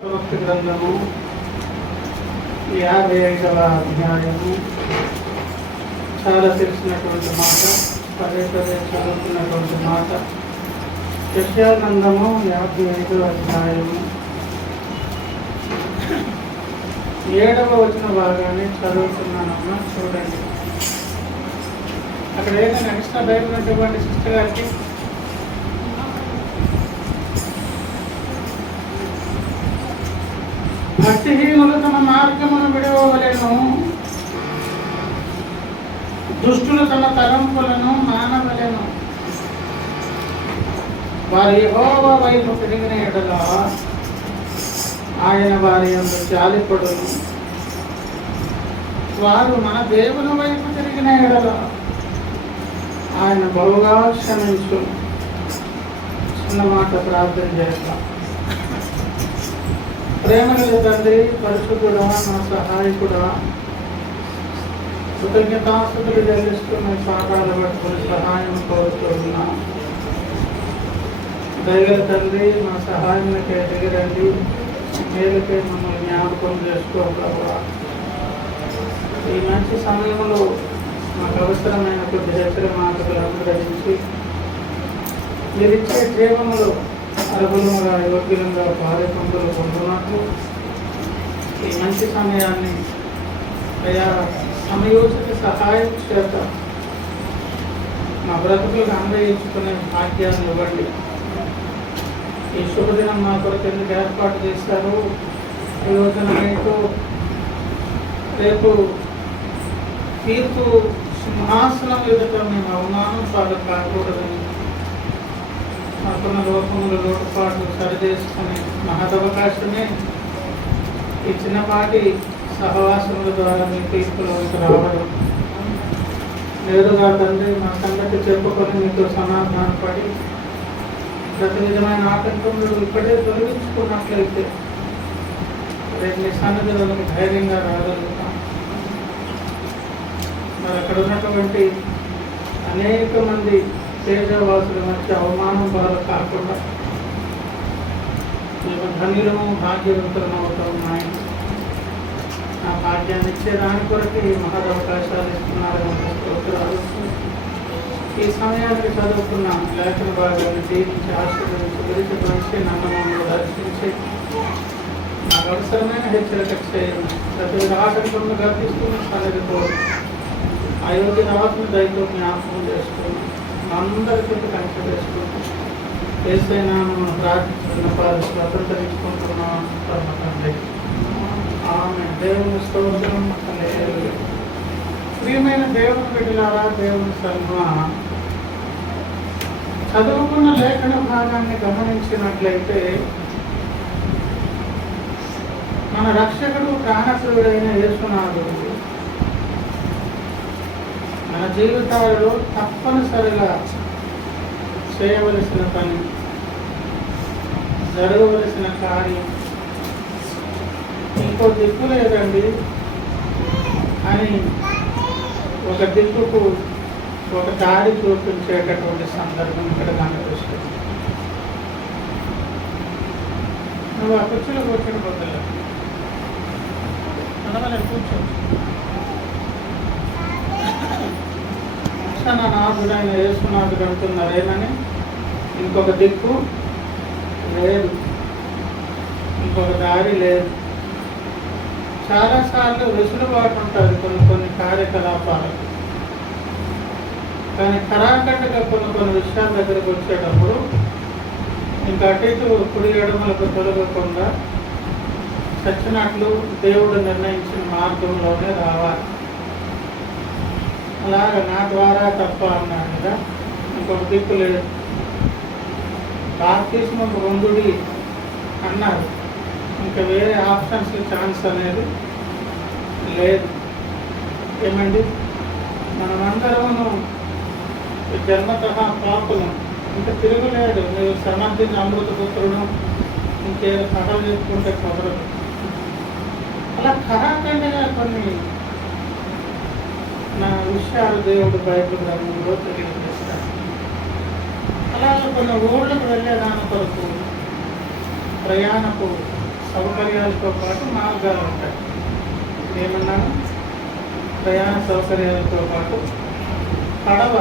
ప్రవక్త గ్రంథము 55వ అధ్యాయము. చాలా తెలిసినటువంటి మాట, పదే పదే చదువుతున్నటువంటి మాట. యెషయా గ్రంథము 55వ అధ్యాయము 7వ వచన భాగాన్ని చదువుతున్నానమ్మా, చూడండి. అక్కడ ఏదైనా ఎక్స్ట్రా బైబిల్ ఉన్నటువంటి సిస్టర్ గారికి భక్తిహీనులు తమ మార్గమును విడవలేను, దుష్టులు తమ తలంపులను మానవలేను. వారి యెహోవా వైపు తిరిగిన ఎడల ఆయన వారి యందు జాలిపడును. వారు మన దేవుని వైపు తిరిగిన ఎడల ఆయన బహుగా క్షమించును. చిన్న మాట ప్రార్థన చేస్తాం. ప్రేమగల తండ్రి, పరిశుద్ధుడా, నా సహాయకుడా, కృతజ్ఞతాస్తుతులు చెల్లిస్తున్న పాఠాలు పట్టుకుని సహాయం కోరుతున్నా. దయగల తండ్రి, మా సహాయానికి ఎదిగిరండి, మేలుకే మమ్మల్ని జ్ఞాపకం చేసుకోగలవా. ఈ మంచి సమయంలో మాకు అవసరమైన కొద్ది హెచ్చర మాటలు అనుగ్రహించి మీరిచ్చే జీవములు అర్హులుగా యోగ్యులంగా కార్యక్రమాలు పొందున్నట్లు ఈ మంచి సమయాన్ని అయా సమయోచిత సహాయం చేత మా బ్రతుకులకు అన్వయించుకునే భాగ్యాన్ని ఇవ్వండి. ఈ శుభదినం మా కొరకు ఎందుకు ఏర్పాటు చేశారు? ప్రయోజనం ఏంటో, రేపు తీర్పు సింహాసనం ఎదుట మేము అవమానం పాలు కాకూడదని మాకున్న లోపములు లోటుపాట్లు సరిచేసుకుని మహదవకాశమే ఈ చిన్నపాటి సహవాసముల ద్వారా మీ తీర్పులోకి రావడం. నేరుగా తండ్రి మా సంగతి చెప్పుకొని మీతో సమాధానపడి ప్రతి విధమైన ఆటంకములు ఇక్కడే తొలగించుకున్నట్లయితే రేపు మీ సన్నిధిలోకి ధైర్యంగా రాగలుగుతాం. మరి అక్కడ ఉన్నటువంటి అనేక మంది తేజవాసుల మధ్య అవమానం బాధ కాకుండా మేము ధన్యులము భాగ్యవంతులను అవుతాం. నాయన, ఆ భాగ్యాన్ని ఇచ్చే దాని కొరకు ఈ మహదవకాశాలు ఇస్తున్నారు. ఈ సమయానికి చదువుకున్న లేఖన భాగాన్ని జీవించి ఆశీర్వదించి గురించి నమ్మకం దర్శించి నాకు అవసరమైన హెచ్చరిక చేయండి. ప్రతి ఆటంకం గర్తిస్తున్న సన్నిధితో అయోగ్య రాసుని దయతో జ్ఞాపకం చేసుకుని అందరికీ కంచె వేసుకుంటాం. ఏసైనా మనం ప్రార్థించుకున్న పాలు స్వతంత్రించుకుంటున్నాం. తండ్రి, ఆమె దేవుని స్తోత్రం. ప్రియమైన దేవుని బిడ్డలారా, దేవుని సన్మా, చదువుకున్న లేఖన భాగాన్ని గమనించినట్లయితే మన రక్షకుడు ప్రాణప్రియుడైన యేసునాథుడు మన జీవితాలలో తప్పనిసరిగా చేయవలసిన పని, జరగవలసిన కార్యం ఇంకో దిక్కు లేదండి అని ఒక దిక్కుకు ఒక దారి చూపించేటటువంటి సందర్భం ఇక్కడ కనిపిస్తుంది. నువ్వు ఆ కుర్చీలో కూర్చొని పోతలే మనమని కూర్చోవచ్చు. నా నాథుడైన యేసునాథుడు అంటున్నారేనని ఇంకొక దిక్కు లేదు, ఇంకొక దారి లేదు. చాలాసార్లు వెసులుబాటు ఉంటుంది కొన్ని కార్యకలాపాలకు, కానీ కరాఖండగా కొన్ని విషయాల దగ్గరకు వచ్చేటప్పుడు ఇంకా అటు ఇటు కుడి ఎడమలకు తొలగకుండా చచ్చినట్లు దేవుడు నిర్ణయించిన మార్గంలోనే రావాలి. అలాగా నా ద్వారా తప్ప అన్నాడు కదా, ఇంకొక దిక్కు లేదు. బాప్తిస్మం పొందుడి అన్నారు, ఇంకా వేరే ఆప్షన్స్ ఛాన్స్ అనేది లేదు. ఏమండి, మనమందరము జన్మతః పాపులం, ఇంకా తిరుగులేదు. మీరు సమర్థిని అమృతపుత్రుడు ఇంకేదో కథలు చెప్పుకుంటే కుదరదు. అలా కరాఖండిగా కొన్ని నా విషయాలు దేవుడు బైబిల్ గ్రంథంలో తెలియజేస్తాడు. అలాగే కొన్ని ఊళ్ళకు వెళ్ళేదాని కొరకు ప్రయాణపు సౌకర్యాలతో పాటు మార్గాలు ఉంటాయి. ఏమన్నాను? ప్రయాణ సౌకర్యాలతో పాటు పడవ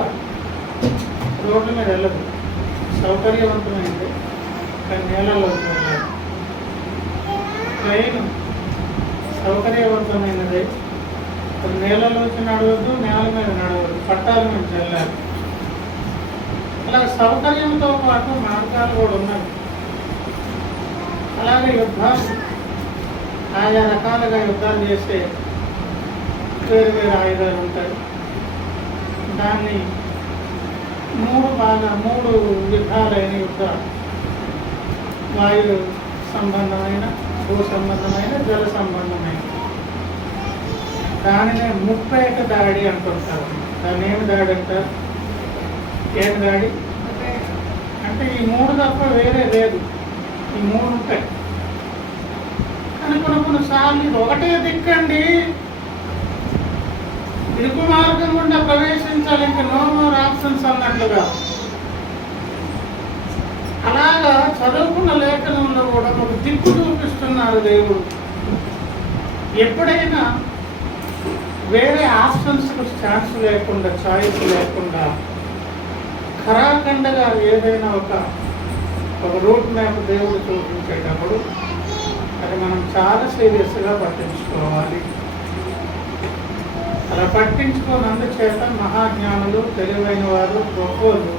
రోడ్ల మీద వెళ్ళదు, సౌకర్యవంతమైంది కానీ నేలలో వెళ్ళదు. ట్రైన్ సౌకర్యవంతమైనది, నేలలోంచి నడవద్దు, నేల మీద నడవద్దు, పట్టాల మీద వెళ్ళాలి. అలా సౌకర్యంతో పాటు మార్గాలు కూడా ఉన్నాయి. అలాగే యుద్ధాలు, ఆయా రకాలుగా యుద్ధాలు చేసే వేరు వేరు ఆయుధాలు ఉంటాయి. దాన్ని మూడు విధాలైన యుద్ధాలు: వాయు సంబంధమైన, భూ సంబంధమైన, జల సంబంధమైన. దానినే ముప్పేట దాడి అంటుంటారు. దాన్ని ఏమి దాడి అంటారు? ఏం దాడి అంటే ఈ మూడు తప్ప వేరే లేదు. ఈ మూడు ఉంటాయి కానీ కొన్నిసార్లు ఇది ఒకటే దిక్కండి, ఇరుకు మార్గం గుండా ప్రవేశించాలి, ఇంకా నో మోర్ ఆప్షన్స్ అన్నట్లుగా. అలాగా చదువుకున్న లేఖనంలో కూడా ఒక దిక్కు చూపిస్తున్నారు దేవుడు. ఎప్పుడైనా వేరే ఆప్షన్స్కు ఛాన్స్ లేకుండా, చాయిస్ లేకుండా ఖరాఖండగా ఏదైనా ఒక రూట్ మ్యాప్ దేవుడు చూపించేటప్పుడు అది మనం చాలా సీరియస్గా పట్టించుకోవాలి. అలా పట్టించుకోనందుచేత మహాజ్ఞానులు, తెలివైన వారు, గొప్పలు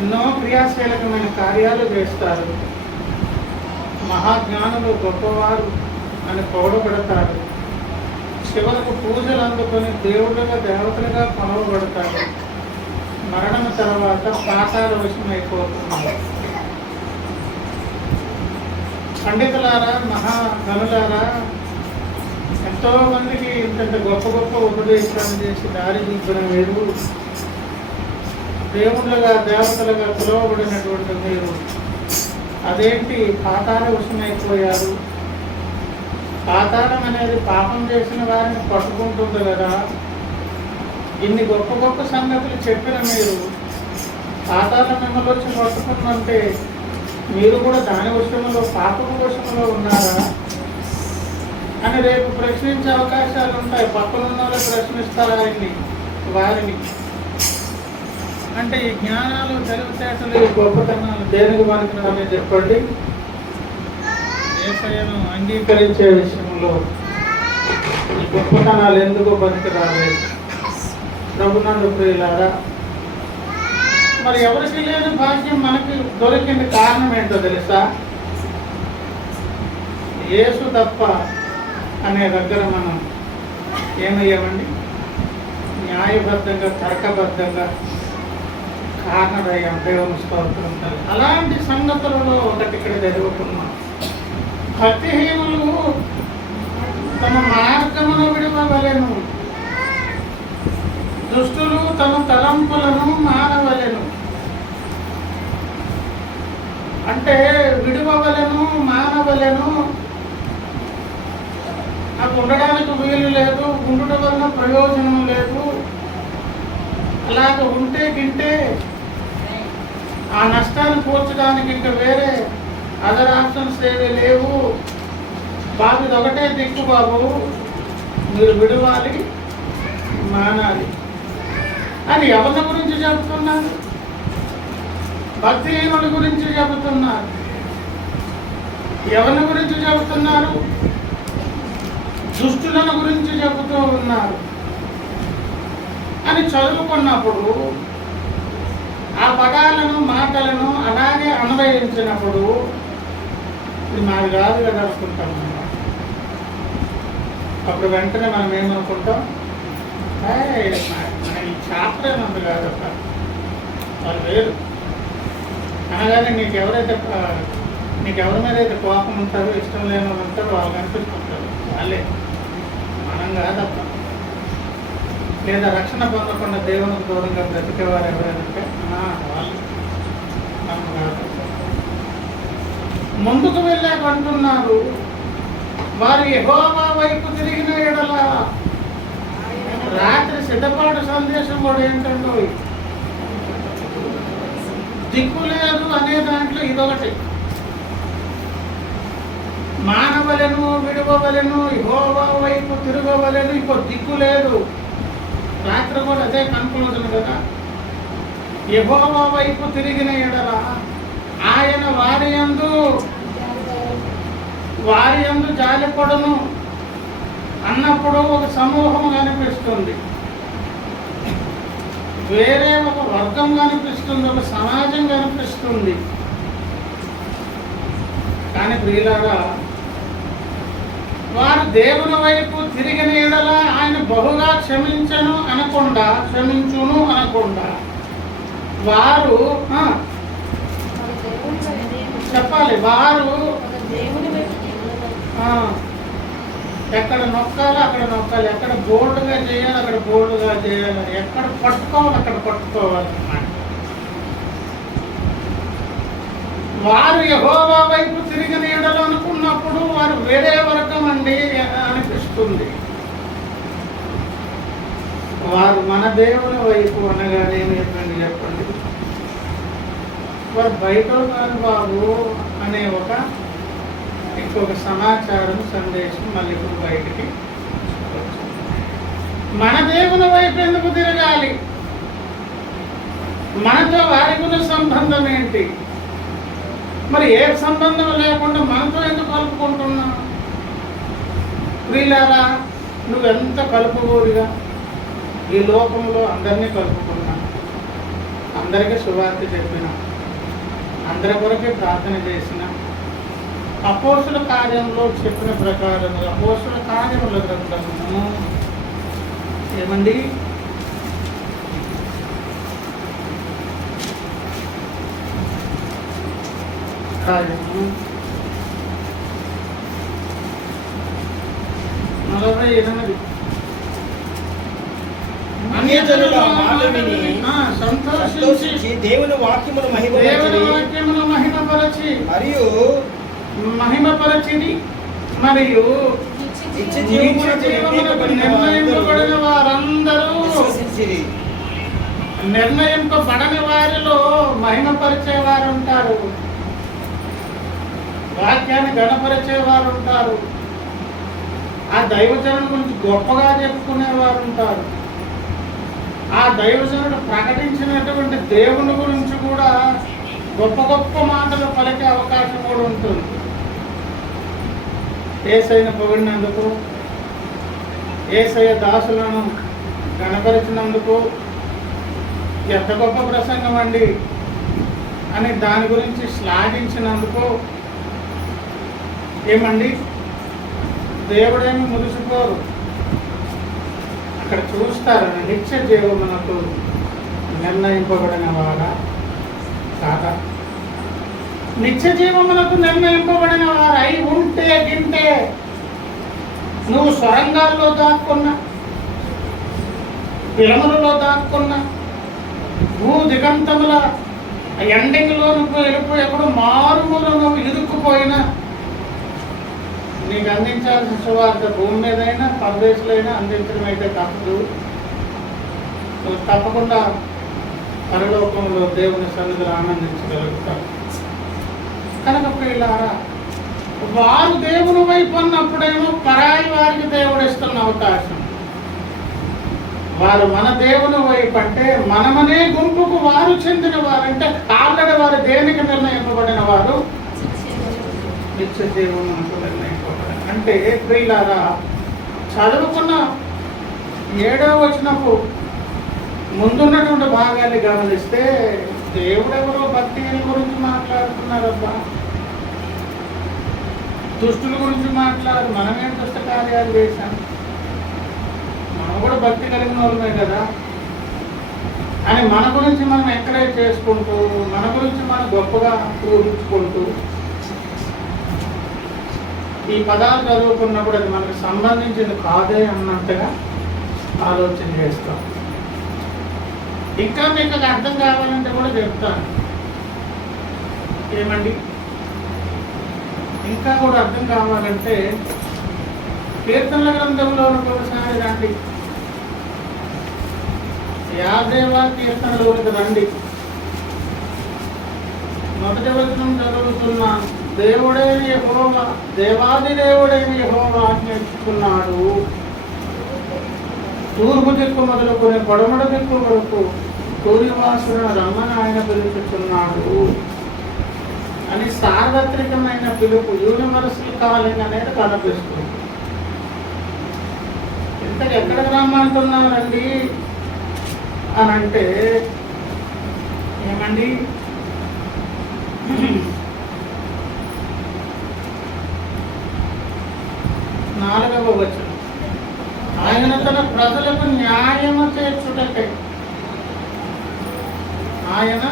ఎన్నో క్రియాశీలకమైన కార్యాలు చేస్తారు. మహాజ్ఞానులు గొప్పవారు అని పొగడబడతారు. చివరకు పూజలు అందుకొని దేవుళ్ళుగా, దేవతలుగా కొనవబడతారు. మరణం తర్వాత పాతాల వశమైపోతున్నారు. పండితులారా, మహాగనులారా, ఎంతో మందికి ఇంత గొప్ప గొప్ప ఉపదేశాలు చేసి దారి చూపిన మీరు, దేవుళ్ళుగా, దేవతలుగా పిలువబడినటువంటి మీరు అదేంటి పాతాల వశమైపోయారు? పాతాళం అనేది పాపం చేసిన వారిని పట్టుకుంటుంది కదా. ఇన్ని గొప్ప గొప్ప సంగతులు చెప్పిన మీరు పాతాళం మిమ్మల్ని వచ్చి పట్టుకుందంటే మీరు కూడా దాని విషయంలో, పాపపు విషయంలో ఉన్నారా అని రేపు ప్రశ్నించే అవకాశాలు ఉంటాయి. పక్కనున్న వాళ్ళు ప్రశ్నిస్తారు వారిని. అంటే ఈ జ్ఞానాలు, తెలివితేటలు, ఈ గొప్పతనాలు దేనికి పనికిరాని చెప్పండి? యేసయ్యను అంగీకరించే విషయంలో ఈ గొప్పతనాలు ఎందుకు పనికి రాలేదు? ప్రభునందు ప్రియులారా, మరి ఎవరికి లేని భాగ్యం మనకి దొరికింది. కారణం ఏంటో తెలుసా? యేసు తప్ప అనే దగ్గర మనం ఏమయ్యామండి? న్యాయబద్ధంగా, తర్కబద్ధంగా కారణమయ్యాం. దేవుని స్తోత్రం. అలాంటి సంగతులలో ఒకటి ఇక్కడ జరుగుతున్నాం. భక్తిహీనులు తమ మార్గమును విడవవలెను, దుష్టులు తమ తలంపులను మానవలెను. అంటే విడవవలెను, మానవలెను. నాకు ఉండడానికి వీలు లేదు, ఉండడం వల్ల ప్రయోజనం లేదు. అలాగ ఉంటే గింటే ఆ నష్టాన్ని పూడ్చడానికి ఇంకా వేరే అదర్ ఆప్షన్స్ ఏవీ లేవు. బాబు ఇది ఒకటే దిక్కు బాబు, మీరు విడవాలి, మానాలి అని ఎవరి గురించి చెబుతున్నారు? భక్తిహీనుల గురించి చెబుతున్నారు. ఎవరి గురించి చెబుతున్నారు? దుష్టులను గురించి చెబుతూ ఉన్నారు. అని చదువుకున్నప్పుడు ఆ పదాలను, మాటలను అలాగే అన్వయించినప్పుడు ఇది మాది కాదు కదా అనుకుంటాం మనం. అప్పుడు వెంటనే మనం ఏమనుకుంటాం? మన ఈ చాప్టర్ ఏమంది కాదట, వాళ్ళు వేరు అనగానే నీకు ఎవరి మీద అయితే కోపం ఉంటారో, ఇష్టం లేని వాళ్ళు ఉంటారో వాళ్ళు కనిపిస్తుంటారు. వాళ్ళే, మనం కాదప్ప. లేదా రక్షణ పొందకుండా దేవునికి దూరంగా బ్రతికేవారు ఎవరైనా వాళ్ళు మనం కాదు. ముందుకు వెళ్ళాక అంటున్నారు, వారు యెహోవా వైపు తిరిగిన ఎడల. రాత్రి సిద్ధపాటు సందేశం కూడా ఏంటంటే దిక్కు లేదు అనే దాంట్లో ఇదొకటి. మానవలను, విడువవలను, యెహోవా వైపు తిరగవలను. ఇంకో దిక్కు లేదు. రాత్రి కూడా అదే కన్క్లూజన్ కదా. యెహోవా వైపు తిరిగిన ఎడల ఆయన వారి యందు జాలిపడును అన్నప్పుడు ఒక సమూహం కనిపిస్తుంది, వేరే ఒక వర్గం కనిపిస్తుంది, ఒక సమాజం కనిపిస్తుంది. కానీ ప్రియులారా, వారు దేవుని వైపు తిరిగిన ఎడల ఆయన బహుగా క్షమించును అనకుండా వారు చెప్పాలి. వారు ఎక్కడ నొక్కాలి అక్కడ నొక్కాలి, ఎక్కడ బోల్డ్గా చేయాలి అక్కడ బోల్డ్గా చేయాలి, ఎక్కడ పట్టుకోవాలి అక్కడ పట్టుకోవాలి అన్నమాట. వారు యెహోవా వైపు తిరిగిన ఎడల అనుకున్నప్పుడు వారు వేరే వర్గం అండి అనిపిస్తుంది. వారు మన దేవుని వైపు అనగానే చెప్పండి, వారు బయట కాదు బాబు అనే ఇంకొక సమాచారం, సందేశం మళ్ళీ ఇప్పుడు బయటికి మన దేవుని వైపు ఎందుకు తిరగాలి? మనతో వారికి ఉన్న సంబంధం ఏంటి? మరి ఏ సంబంధం లేకుండా మనతో ఎందుకు కలుపుకుంటున్నా? ప్రియులారా, నువ్వెంత కలుపుకోరుగా ఈ లోకంలో అందరినీ కలుపుకున్నా, అందరికీ సువార్త చెప్పిన, అందరి కొరకే ప్రార్థన చేసిన, అపోస్తుల కార్యంలో చెప్పిన ప్రకారం అపోస్తుల కార్యముల గ్రంథము ఏమండి కార్యము 48 అన్యజనుల మాట విని సంతోషించి దేవుని వాక్యమును మహిమపరచి మరియు నిర్ణయింపబడని వారిలో మహిమపరిచేవారు ఉంటారు, వాక్యాన్ని గణపరిచేవారు ఉంటారు, ఆ దైవజనం గురించి గొప్పగా చెప్పుకునేవారు ఉంటారు, ఆ దైవజనుడు ప్రకటించినటువంటి దేవుని గురించి కూడా గొప్ప గొప్ప మాటలు పలికే అవకాశం కూడా ఉంటుంది. యేసయ్యను పొగిడినందుకు, యేసయ్య దాసులను గణపరిచినందుకు ఎంత గొప్ప ప్రసంగం అండి అని దాని గురించి శ్లాఘించినందుకు ఏమండి దేవుడేమి మురిసిపోరు. అక్కడ చూస్తారు నిత్య జీవమునకు నిర్ణయింపబడిన వారా కాదా? నిత్య జీవమునకు నిర్ణయింపబడిన వారు అయి ఉంటే గింటే నువ్వు స్వరంగాల్లో దాక్కున్నా, పిలములలో దాక్కున్నా, భూ దిగంతముల ఎండింగ్లో నువ్వు వెళ్ళిపోయి ఎప్పుడు మారుమూల నువ్వు ఇరుక్కుపోయినా నీకు అందించాల్సిన సువార్త భూమి మీదైనా పరదేశులైనా అందించడం అయితే తప్పదు. నువ్వు తప్పకుండా పరలోకంలో దేవుని సన్నిధిలో ఆనందించగలుగుతావు. కనుక ప్రియులారా, వారు దేవుని వైపు అన్నప్పుడేమో పరాయి వారికి దేవుడు ఇస్తున్న అవకాశం. వారు మన దేవుని వైపు అంటే మనమనే గుంపుకు వారు చెందిన వారంటే ఆల్రెడీ వారు దేనికి నిర్ణయింపబడిన వారు? నిత్య జీవమునకు నిర్ణయింపబడిన. అంటే ప్రియులారా, చదువుకున్న 7వ వచనపు ముందున్నటువంటి భాగాన్ని గమనిస్తే దేవుడెవరో భక్తి గురించి మాట్లాడుతున్నారబ్బా, దుష్టుల గురించి మాట్లాడు. మనమేం దుష్ట కార్యాలు చేశాం, మనం కూడా భక్తి కలిగిన వాళ్ళమే కదా అని మన గురించి మనం ఎంకరేజ్ చేసుకుంటూ, మన గురించి మనం గొప్పగా ఊహించుకుంటూ ఈ పదాలు చదువుకున్నప్పుడు అది మనకు సంబంధించింది కాదే అన్నట్టుగా ఆలోచన చేస్తాం. ఇంకా మీకు అది అర్థం కావాలంటే కూడా చెప్తాను. ఏమండి, ఇంకా కూడా అర్థం కావాలంటే కీర్తనల గ్రంథంలో ఒకసారి రండి, 50వ కీర్తనలోకి రండి. మొదటి వచనం చదువుతున్నాను. దేవుడైన యెహోవా, దేవాది దేవుడైన యెహోవా ఆజ్ఞాపించుకున్నాడు. తూర్పు దిక్కు మొదలుకొని పడమడ దిక్కు వరకు సూర్యవాసులను రమ్మని ఆయన పిలుచుతున్నాడు అని సార్వత్రికమైన పిలుపు యూనివర్సల్ కాలింగ్ అనేది కనిపిస్తుంది. ఇంతకు ఎక్కడికి రమ్మంటున్నారండి అని అంటే ఏమండి, 4వ వచనం, ఆయన తన ప్రజలకు న్యాయము తీర్చుటకై, ఆయన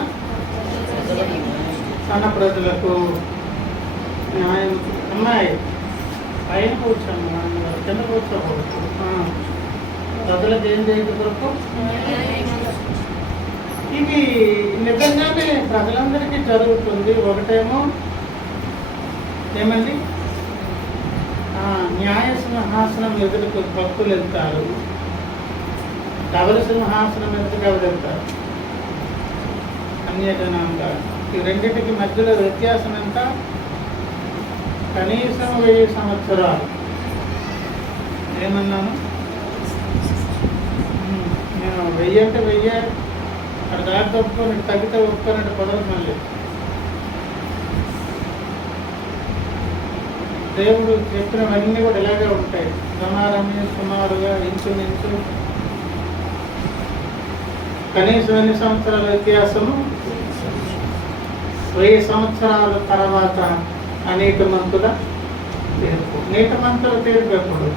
తన ప్రజలకు న్యాయం. అమ్మాయి పైన కూర్చోండి, కింద కూర్చోకూడదు. ప్రజలకు ఏం చేయదు కొరకు ఇది నిజంగానే ప్రజలందరికీ జరుగుతుంది. ఒకటేమో ఏమండి, న్యాయ సింహాసనం ఎదురుకు భక్తులు వెళ్తారు, ధవల సింహాసనం ఎదురుకు ఎవరు వెళ్తారు? అన్యజనాంగా. ఈ రెండింటికి మధ్యలో వ్యత్యాసం ఎంత? కనీసం 1000 సంవత్సరాలు. ఏమన్నాను నేను? 1000 అంటే 1000, అక్కడ దారి తప్పుకొని తగ్గితే ఒప్పుకున్నట్టు కుదరదు. మళ్ళీ దేవుడు చెప్పినవన్నీ కూడా ఇలాగే ఉంటాయి. సమారమే సుమారుగా ఇంచుమించు కనీసం ఎన్ని సంవత్సరాల వ్యత్యాసము? 1000 సంవత్సరాల తర్వాత అనేకమంతుల తీర్పు. నీతిమంతుల తీర్పు ఎప్పుడు?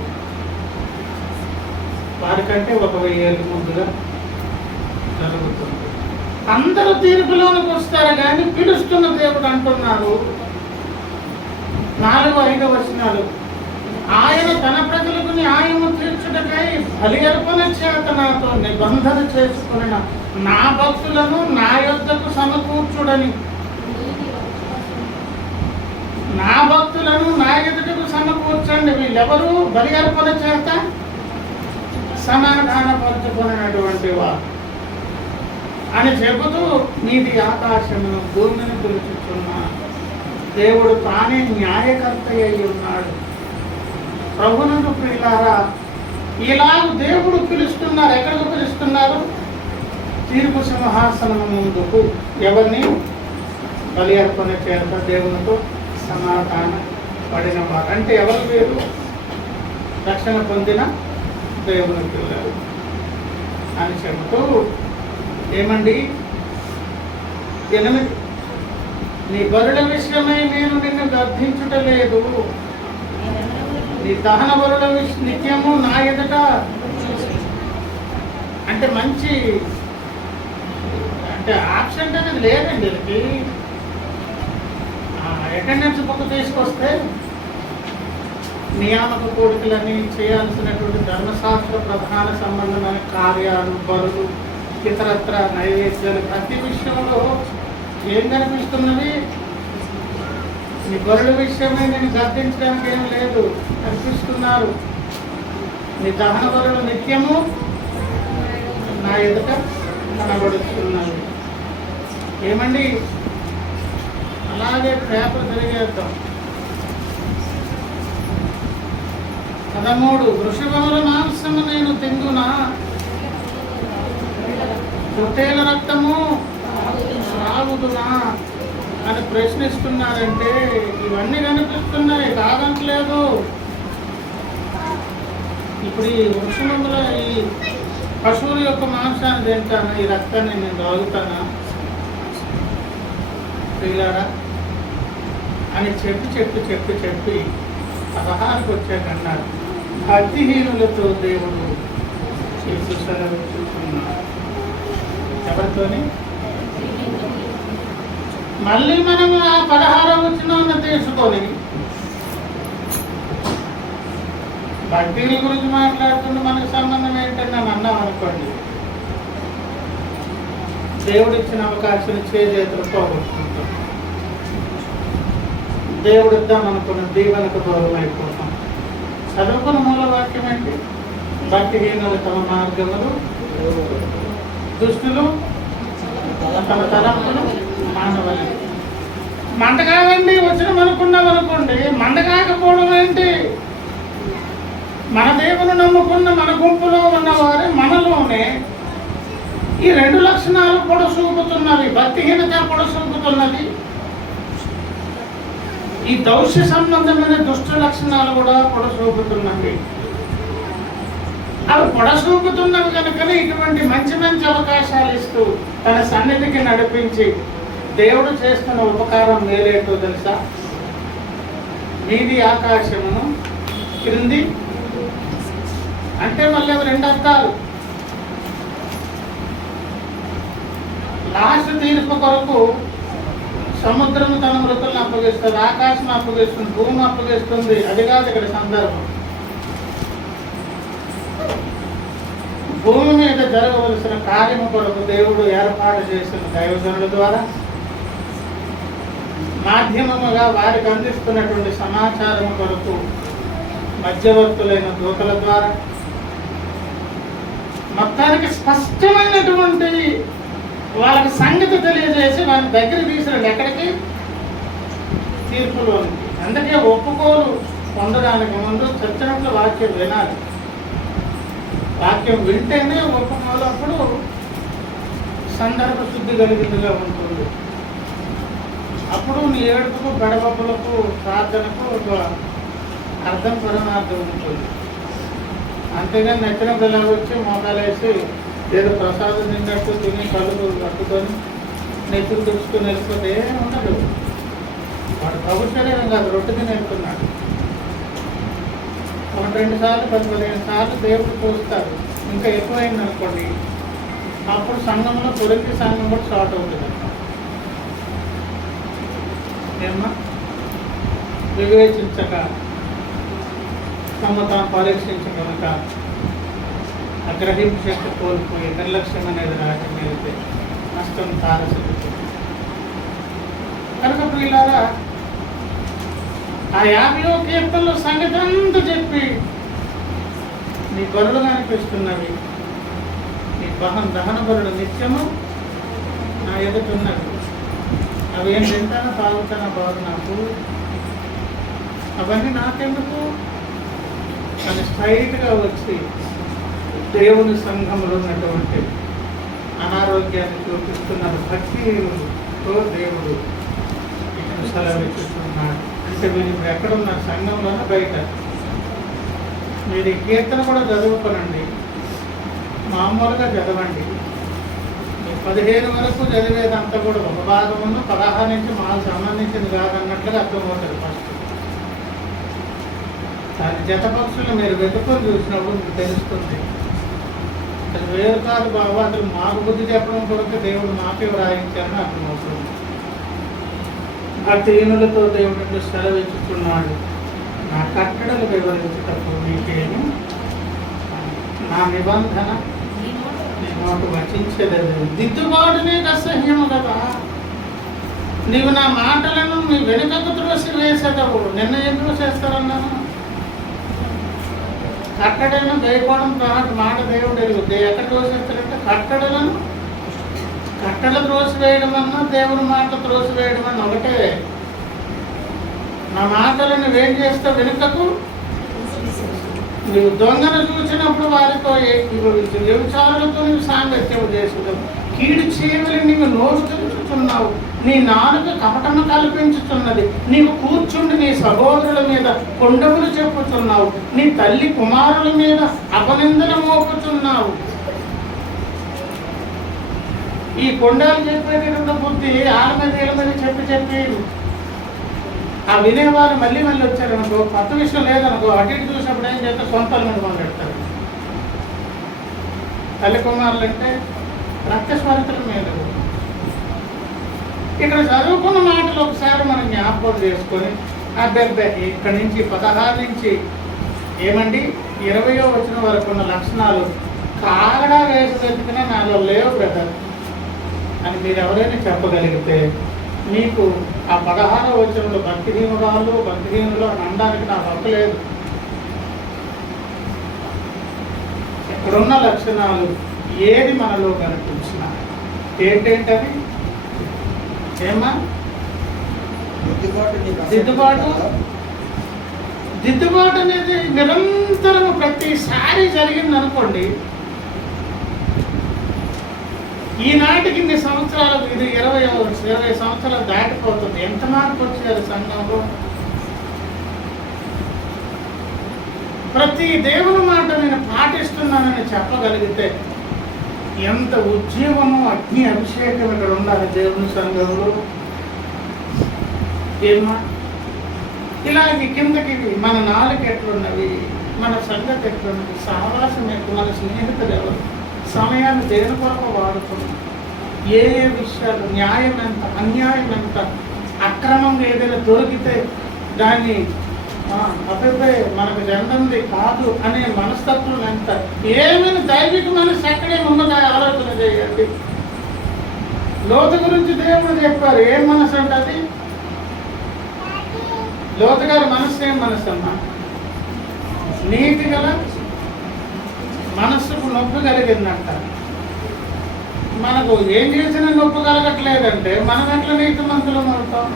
వారికంటే 1000 ఏళ్ళు ముందుగా జరుగుతుంది. అందరూ తీర్పులోనికి వస్తారు కానీ పిలుస్తున్న దేవుడు అంటున్నారు 4, 5 వచనాలు, ఆయన తన ప్రజలకు న్యాయము తీర్చుటకై బలి అర్పణ చేత నాతో నిబంధన చేసుకుని నా భక్తులను నా యొద్దకు సమకూర్చుడని. నా భక్తులను నా ఎదుటకు సమకూర్చండి. వీళ్ళెవరు? బలి అర్పణ చేత సమాధానపరచుకున్నటువంటి వారు అని చెబుతూ నీది ఆకాశమును భూమిని పిలుచుచున్నా దేవుడు తానే న్యాయకర్త అయి ఉన్నాడు. ప్రభువును ప్రియులారా, ఇలాగ దేవుడు పిలుస్తున్నారు. ఎక్కడికి పిలుస్తున్నారు? తీర్పు సింహాసనము ముందుకు. ఎవరిని? బలి అర్పణ చేత దేవునితో సమాధాన పడిన వారు. అంటే ఎవరు వేరు? రక్షణ పొందిన దేవుని పిల్లలు అని చెబుతూ ఏమండి, 8, నీ బలుల విషయమై నేను నిన్ను గర్ధించుటలేదు, నీ దహన బలుల నిత్యము నా ఎదుట. అంటే మంచి అంటే ఆప్షన్ అనేది లేదండి. వీళ్ళకి అటెండెన్స్ బుక్ తీసుకొస్తే నియామక కోరికలని చేయాల్సినటువంటి ధర్మశాస్త్ర ప్రధాన సంబంధమైన కార్యాలు, బరులు, ఇతరత్ర నైవేద్యాలు, ప్రతి విషయంలో ఏం కనిపిస్తున్నది? ఈ బరుల విషయమే నేను గర్తించడానికి ఏం లేదు కనిపిస్తున్నారు. నీ దహన బరులు నిత్యము నా ఎదుట కనబడుతున్నది. ఏమండి, అలాగే పేపర్ తిరిగేద్దాం. 13, వృషభముల మాంసము నేను తిందునా, పొట్టేల రక్తము త్రాగుదునా అని ప్రశ్నిస్తున్నారంటే ఇవన్నీ కనిపిస్తున్నాయి, కాదంటలేదు. ఇప్పుడు ఈ వృషభముల ఈ పశువుల యొక్క మాంసాన్ని తింటానా, ఈ రక్తాన్ని నేను తాగుతానా ప్రియులారా అని చెప్పి 16కి వచ్చాకన్నారు, భక్తిహీనులతో దేవుడు చూస్తున్నాడు. ఎవరితోని? మళ్ళీ మనము ఆ 16వ వచనాన్ని తీసుకొని భక్తిని గురించి మాట్లాడుతుంటే మనకు సంబంధం ఏంటని నన్ను అన్నాం అనుకోండి, దేవుడు ఇచ్చిన అవకాశం చేతులు పోగొట్టుకుంటాం. దేవుడు ఇద్దామనుకున్న దీవెనకు దూరం అయిపోతాం. చదువుకున్న మూలవాక్యం ఏంటి? భక్తిహీనులు తమ మార్గములు, దుష్టులు తమ తలంపులు మానవని. మంట కాదండి వచ్చినాం అనుకున్నాం అనుకోండి, మంట కాకపోవడం ఏంటి? మన దేవుని నమ్ముకున్న మన గుంపులో ఉన్నవారే మనలోనే ఈ 2 లక్షణాలు పొడసూపుతున్నవి. భక్తిహీనత పొడసూపుతున్నది, ఈ దౌష్య సంబంధమైన దుష్ట లక్షణాలు కూడా పొడసూపుతున్నవి. అవి పొడసూపుతున్నవి కనుకనే ఇటువంటి మంచి మంచి అవకాశాలు ఇస్తూ తన సన్నిధికి నడిపించి దేవుడు చేస్తున్న ఉపకారం మేలేటో తెలుసా? మీది ఆకాశమును క్రింది అంటే మళ్ళీ 2 అర్థాలు. లాస్ట్ తీర్పు కొరకు సముద్రము తన మృతులను అప్పగిస్తుంది, ఆకాశం అప్పగిస్తుంది, భూమి అప్పగిస్తుంది. అది కాదు ఇక్కడ సందర్భం. భూమి మీద జరగవలసిన కార్యము కొరకు దేవుడు ఏర్పాటు చేసిన దైవజనుల ద్వారా మాధ్యమముగా వారికి అందిస్తున్నటువంటి సమాచారం కొరకు మధ్యవర్తులైన దూతల ద్వారా మొత్తానికి స్పష్టమైనటువంటి వాళ్ళకి సంగతి తెలియజేసి వారి దగ్గర తీసిరండి. ఎక్కడికి? తీర్పులోనికి. అందుకే ఒప్పుకోలు పొందడానికి ముందు చచ్చినట్లు వాక్యం వినాలి. వాక్యం వింటేనే ఒప్పుకోలు అప్పుడు సందర్భ శుద్ధి కలిగిందిగా ఉంటుంది. అప్పుడు నీ ఏడుపుకు గడపలకు ప్రార్థనకు ఒక అర్థం పరమార్థం ఉంటుంది. అంతేగాని నచ్చినప్పుడు ఇలా వచ్చి మోకాలేసి ఏదో ప్రసాదం తిన్నట్టు తిని కళ్ళు కట్టుకొని నెత్తులు తుడుచుకొని వెళ్ళిపోతే ఏమీ ఉండదు. వాడు ప్రభు శరీరం కాదు, రొట్టె తిని వెళ్తున్నాడు. 1-2 సార్లు 10-15 సార్లు దేవుడు చూస్తారు. ఇంకా ఎక్కువైంది అనుకోండి, అప్పుడు సంఘంలో పొరికి సంఘం కూడా షార్ట్ అవుతుంది. ఏమన్నా వివేచించక తమ తాను పరీక్షించగలక గ్రహింపు శక్తి కోల్పోయి నిర్లక్ష్యం అనేది రావటం మీదైతే నష్టం తారసిల్లుతుంది. కనుక ప్రియులారా, ఆ 50వ కీర్తనలో సంగతి అంతా చెప్పి నీ బరులు కనిపిస్తున్నవి, నీ దహన బరులు నిత్యము నా ఎదుటున్నవి. అవి ఏం తింటానో తాగుతానో బాగు నాకు, అవన్నీ నాకెందుకు అని స్ట్రైట్గా వచ్చి దేవుని సంఘంలో ఉన్నటువంటి అనారోగ్యాన్ని చూపిస్తున్నారు. భక్తితో దేవుడు ఇక్కడ సెలవిస్తున్నాడు. అంటే మీరు ఇప్పుడు ఎక్కడున్నారు? సంఘంలోనే బయట? మీరు ఈ కీర్తన కూడా చదువుకోనండి, మామూలుగా చదవండి. 15 వరకు చదివేదంతా కూడా ఒక భాగం ఉన్న 16 నుంచి మాకు సంబంధించింది కాదన్నట్లుగా అర్థమవుతుంది. ఫస్ట్ దాని జతపక్షులు మీరు వెతుకొని చూసినప్పుడు మీకు తెలుస్తుంది. అది వేరు కాదు బాబు, అసలు మాకు బుద్ధి చెప్పడం కొరకు దేవుడు మాకే వ్రాయించారని అర్థమవుతుంది. భక్తిహీనులతో దేవుడు సెలవిచ్చుతున్నాడు, నా కట్టడలు వివరించేటప్పుడు నీకేమి, నా నిబంధన నీ నోటు వచించేది. దిద్దుబాటు నీకు అసహ్యము కదా. నీవు నా మాటలను నీ వెనుకకు త్రోసి వేసేటవు. నిన్న ఎందుకు చేస్తారన్నాను? కట్టడలను దయకోవడం మాట దేవుడు ఎరుగుద్ది. ఎక్కడ త్రోసేస్తారంటే కట్టడ త్రోసివేయడం అన్నా దేవుని మాట త్రోసివేయడం అన్న ఒకటే. నా మాటలను వేం చేస్తే వెనుకకు, నీవు దొంగను చూసినప్పుడు వారితో ఏకీభవించు, వ్యభిచారులతో నీవు సాంగత్యం చేసుకుంటావు, కీడు చేయవలి నీవు నోరు తెలుచుతున్నావు, నీ నాలుక కపటము కల్పించుతున్నది, నీవు కూర్చుండి నీ సహోదరుల మీద కొండములు చెప్పుతున్నావు, నీ తల్లి కుమారుల మీద అపనిందలు మోపుతున్నావు. ఈ కొండలు చెప్పేటటువంటి బుద్ధి ఆళ్ళ మీద వీళ్ళ మీద చెప్పి ఆ వినేవారు మళ్ళీ వచ్చారనుకో, కొత్త విషయం లేదనుకో, అటు ఇటు చూసినప్పుడు ఏం చేస్తే సొంతల మీద మొదలెడతారు. తల్లి కుమారులు అంటే రక్తస్వరితల మీద. ఇక్కడ చదువుకున్న మాటలు ఒకసారి మనం జ్ఞాపకం చేసుకొని అభ్యర్థి ఇక్కడి నుంచి 16 నుంచి ఏమండి 20వ వచనం వరకు ఉన్న లక్షణాలు కాగడా వేసి వెతికినా నాలో లేవు బ్రదర్ అని మీరు ఎవరైనా చెప్పగలిగితే, మీకు ఆ 16వ వచనంలో భక్తిహీనులు అని అనడానికి నాకు హక్కు లేదు. ఇక్కడున్న లక్షణాలు ఏది మనలో కనిపించినా ఏంటేంటవి? ఏమా దిద్దుబాటు అనేది నిరంతరం ప్రతిసారి జరిగింది అనుకోండి. ఈనాటికి ఇన్ని సంవత్సరాలు, ఇది 20 సంవత్సరాలు దాటిపోతుంది. ఎంత మార్పు వచ్చారు సంఘంలో? ప్రతి దేవుని మాట నేను పాటిస్తున్నానని చెప్పగలిగితే ఎంత ఉద్యమము, అగ్ని అభిషేకం ఇక్కడ ఉండాలి దేవుని సంఘంలో. ఏమా ఇలాగే కిందకి మన నాలుగు ఎట్లున్నవి, మన సంగతి ఎట్లున్నవి, సహవాసం ఎక్కువ, మన స్నేహితులు ఎవరు, సమయాన్ని దేని కొరకు వాడుతున్నాం, ఏ విషయాలు, న్యాయం ఎంత, అన్యాయం ఎంత, అక్రమంగా ఏదైనా దొరికితే దాన్ని అభిప్రాయ మనకు చెందంది కాదు అనే మనస్తత్వం ఎంత, ఏమైనా దైవిక మనసు ఎక్కడే ఉన్నదా ఆలోచన చేయండి. లోతు గురించి దేవుడు చెప్పారు. ఏం మనసు అంటే అది? లోతు గారి మనసు ఏం మనసు అమ్మా? నీతి గల మనస్సుకు నొప్పి కలిగిందంట. మనకు ఏం చేసినా నొప్పి కలగట్లేదంటే మనం ఎట్లా నీతి మంతులం అవుతాం?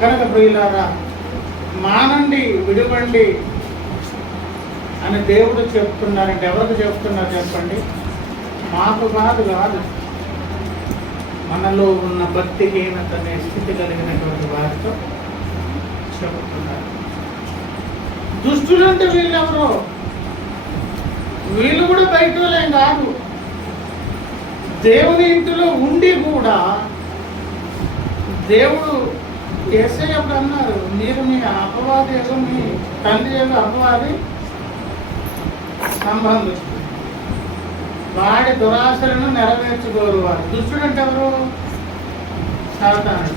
కనుక ప్రియులారా, మానండి, విడిపండి అని దేవుడు చెప్తున్నారంటే ఎవరికి చెప్తున్నారు చెప్పండి? మాకు కాదు, మనలో ఉన్న భక్తిహీనత అనే స్థితి కలిగినటువంటి వారితో చెబుతున్నారు. దుష్టులంటే వీళ్ళెవరో, వీళ్ళు కూడా బయట వాళ్ళేం కాదు. దేవుని ఇంటిలో ఉండి కూడా దేవుడు యేసయ్య అప్పుడు అన్నారు, మీరు మీ అపవాది ఏదో, మీ తండ్రి ఏదో అపవాది సంబంధం, వాడి దురాశలను నెరవేర్చుకోరు వారు. దుష్టుడు అంటే ఎవరు? సాతానుడు.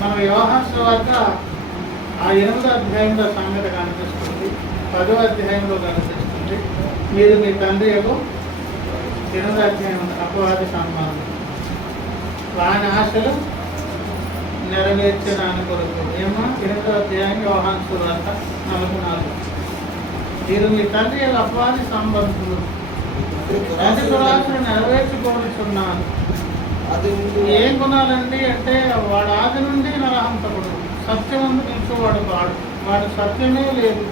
మనం యోహాను సువార్త 8వ అధ్యాయంలో సంగతి కనిపిస్తుంది, 10వ అధ్యాయంలో కనిపిస్తుంది. మీరు మీ తండ్రి ఏదో 8వ అధ్యాయం అపవాది సంబంధం, వాని ఆశలు నెరవేర్చడానికి కొరకు. ఏమో 8వ అధ్యాయం యోహాను సువార్త 44. మీరు మీ తండ్రి అపవాది సంబంధులు, అది దురాశలు నెరవేర్చుకోవచ్చున్నాను. ఏం కొనాలండి అంటే, వాడు ఆది నుండి నరహంతకుడు, సత్యమందు నిలిచేవాడు వాడు, వాడు సత్యమే లేదు.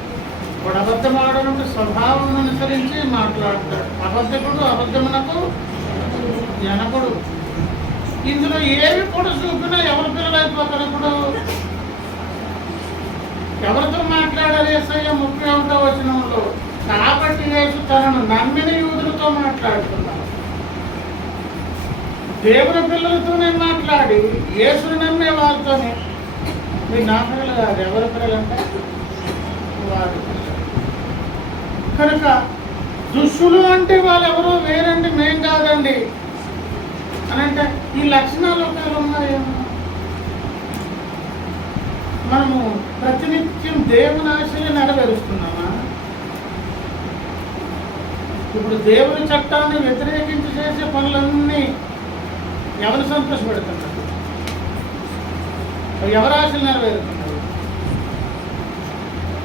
వాడు అబద్ధమాడనుంటే స్వభావం అనుసరించి మాట్లాడతాడు. అబద్ధకుడు అబద్ధమునకు జనకుడు. ఇందులో ఏవి కూడా చూపినా ఎవరి పిల్లలు అయిపోతారు? ఇప్పుడు ఎవరితో మాట్లాడాలి? యేసయ్య 31వ వచనంలో, కాబట్టి యేసు తనను నమ్మిన యూదులతో మాట్లాడుతున్నాను. దేవుని పిల్లలతోనే మాట్లాడి యేసుని నమ్మే వాళ్ళతోనే. మీరు నా పిల్లలు కాదు, ఎవరి పిల్లలు అంటే వారి పిల్లలు. కనుక దుష్టులు అంటే వాళ్ళు ఎవరో వేరండి, మేం కాదండి అని అంటే ఈ లక్షణాలు ఒకవేళ ఉన్నాయేమో. మనము ప్రతినిత్యం దేవుని ఆశలు నెరవేరుస్తున్నామా? ఇప్పుడు దేవుని చట్టాన్ని వ్యతిరేకించి చేసే పనులన్నీ ఎవరు సంతోషపెడుతున్నారు? ఎవరి ఆశలు నెరవేరుతున్నారు?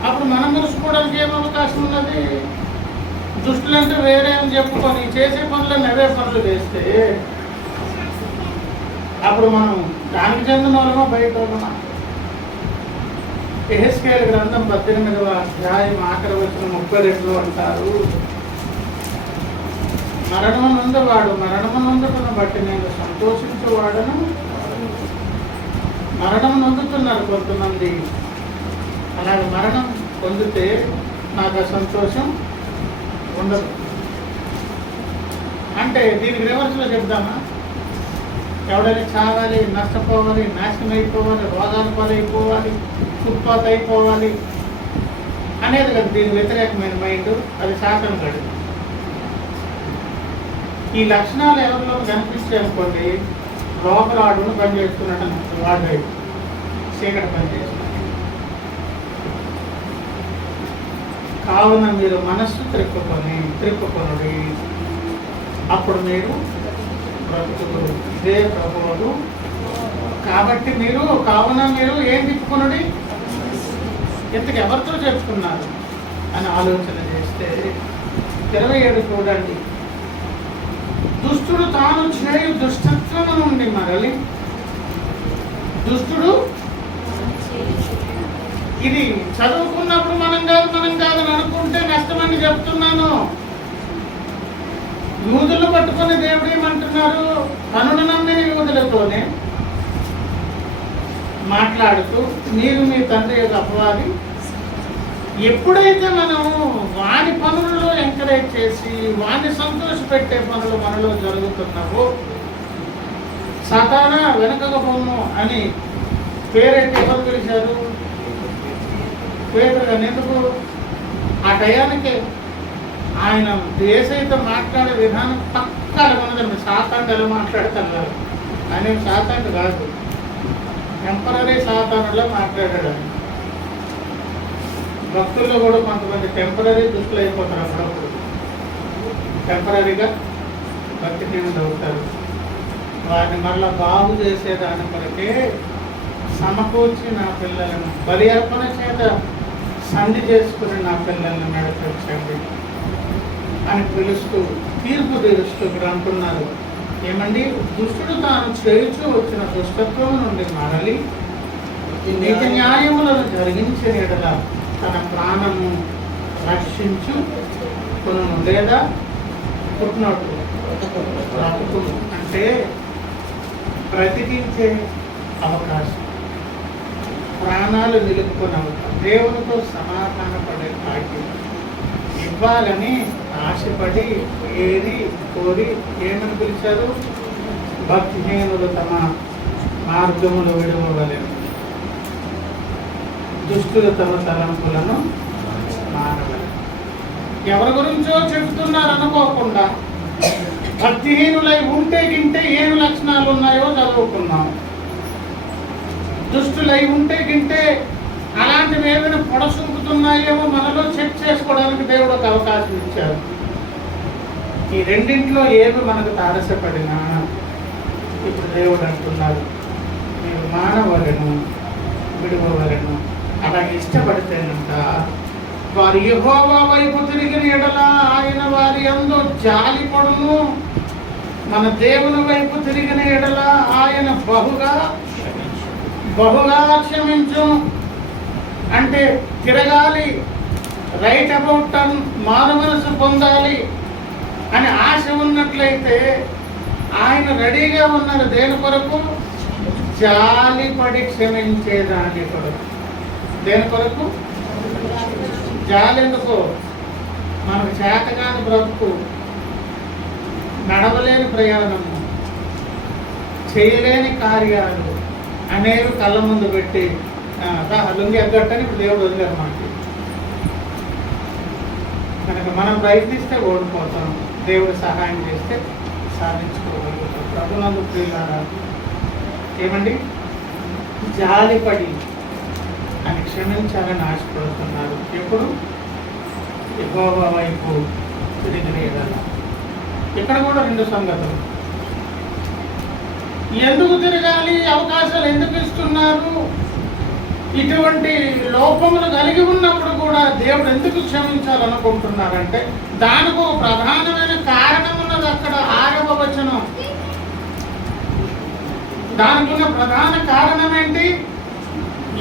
అప్పుడు మనం మురుసుకోవడానికి ఏం అవకాశం ఉన్నది? దుష్టులంటే వేరే అని చెప్పుకొని చేసే పనులను అవే పనులు చేస్తే అప్పుడు మనం దానికి చెందిన వాళ్ళమా, బయట వాళ్ళమా? యెహెజ్కేలు గ్రంథం 18వ అధ్యాయం ఆఖరి వచనం 32 అంటారు, మరణము నొందవాడు మరణము నొందుకున్న బట్టి నేను సంతోషించేవాడను. మరణం నొందుతున్నారు కొంతమంది. అలాగే మరణం పొందితే నాకు ఆ సంతోషం ఉండదు. అంటే దీనికి రివర్స్లో చెప్దామా? ఎవడైనా చావాలి, నష్టపోవాలి, నాశనం అయిపోవాలి, రోగాలు పాలైపోవాలి, ఫుట్పాత్ అయిపోవాలి అనేది కదా దీని వ్యతిరేకమైన మైండ్. అది శాసనం గడి. ఈ లక్షణాలు ఎవరిలో కనిపించాయి అనుకోండి, లోపల ఆడును పనిచేస్తున్నట్టు వాడు చీకటి పనిచేస్తున్నట్టు. కావున మీరు మనస్సు త్రిప్పుకొనుడి, అప్పుడు మీరు బ్రతుకులు. ఇదే ప్రభువులు. కాబట్టి కావున మీరు ఏం తిప్పుకొనుడి? ఇంతకు ఎవరితో చెప్పుకున్నారు అని ఆలోచన చేస్తే 27 చూడండి. దుష్టుడు తాను చేయు దుష్టత్వము నుండి మరలి దుష్టుడు ఇది చదువుకున్నప్పుడు మనం కాదు అని అనుకుంటే నష్టమని చెప్తున్నాను. యూదులు పట్టుకుని దేవుడు ఏమంటున్నారు? తనను నమ్మిన యూదులతోనే మాట్లాడుతూ మీరు మీ తండ్రి యొక్క అపవాది. ఎప్పుడైతే మనం వాని పనులలో ఎంకరేజ్ చేసి వాని సంతోషపెట్టే పనులు మనలో జరుగుతున్నావో, సాతానా వెనకకు పొమ్ము అని పేరెట్టి ఎవరు పిలిచారు? పేరు. ఎందుకు? ఆ టయానికి ఆయన యేసయ్యతో మాట్లాడే విధానం పక్కా మనదండి. సాతాను ఎలా మాట్లాడుతున్నారు ఆయన సాతాను కాదు, టెంపరీ సాతానులా మాట్లాడాడు. భక్తుల్లో కూడా కొంతమంది టెంపరీ దుస్తులు అయిపోతారు. అప్పుడప్పుడు టెంపరీగా భక్తిహీనులు అవుతారు. వారిని మళ్ళా బాగు చేసేదాని కొరకే సమకూర్చి నా పిల్లలను బలి అర్పణ చేత సంధి చేసుకుని నా పిల్లల్ని నడిపించండి అని పిలుస్తూ తీర్పు తీరుస్తూ ఇక్కడ అంటున్నారు. ఏమండి? దుష్టుడు తాను చేయుచూ వచ్చిన దుష్టత్వం నుండి మరలి నీతి న్యాయములను జరిగించిన ఎడల తన ప్రాణము రక్షించు కొను లేదా పుట్టినట్టు బ్రతుకును అంటే బ్రతికించే అవకాశం, ప్రాణాలు నిలుపుకునే అవకాశం, దేవునితో సమాధాన పడే భాగ్యం ఇవ్వాలని ఆశపడి కోరి ఏమని పిలిచారు? భక్తిహీనులు తమ మార్గములు విడవలేరు, దుష్టులు తమ తలంపులను మానవలేరు. ఎవరి గురించో చెబుతున్నారు అనుకోకుండా భక్తిహీనులై ఉంటే గింటే ఏమి లక్షణాలు ఉన్నాయో చదువుకున్నాం. దుష్టులై ఉంటే గింటే అలాంటివి ఏమైనా పొడసూపుతున్నాయేమో మనలో చెక్ చేసుకోవడానికి దేవుడు ఒక అవకాశం ఇచ్చారు. ఈ రెండింటిలో ఏమి మనకు తారసపడినా ఇప్పుడు దేవుడు అంటున్నారు మీరు మానవలను విడువలను. అలా ఇష్టపడితేనంట వారు యెహోవా వైపు తిరిగిన ఎడల ఆయన వారి యందు జాలిపడును. మన దేవుని వైపు తిరిగిన ఎడల ఆయన బహుగా క్షమించు. అంటే తిరగాలి, రైట్ అబౌట్ టర్న్, మారు మనసు పొందాలి అని ఆశ ఉన్నట్లయితే ఆయన రెడీగా ఉన్నారు. దేని కొరకు? జాలిపడి క్షమించేదాని కొరకు. దేని కొరకు? జాలి ఎందుకు? మనకు చేతగాని బ్రతుకు, నడవలేని ప్రయాణము, చేయలేని కార్యాలు అనేవి కళ్ళ ముందు పెట్టి లుంగి ఎగ్గట్టని ఇప్పుడు దేవుడు వదిలేరు మనకి. కనుక మనం ప్రయత్నిస్తే ఓడిపోతాం, దేవుడు సహాయం చేస్తే సాధించుకోగలుగుతాం. ప్రభునందు ప్రియులారా, ఏమండి? జాలిపడి అని క్షమించాలని ఆశపడుతున్నారు. ఎప్పుడు? యెహోవా వైపు తిరిగిన. ఇక్కడ కూడా రెండు సంగతులు. ఎందుకు తిరగాలి? అవకాశాలు ఎందుకు ఇస్తున్నారు? ఇటువంటి లోపములు కలిగి ఉన్నప్పుడు కూడా దేవుడు ఎందుకు క్షమించాలనుకుంటున్నారంటే దానికి ఒక ప్రధానమైన కారణం ఉన్నది. అక్కడ 6వ వచనం. దానికి ఉన్న ప్రధాన కారణం ఏంటి?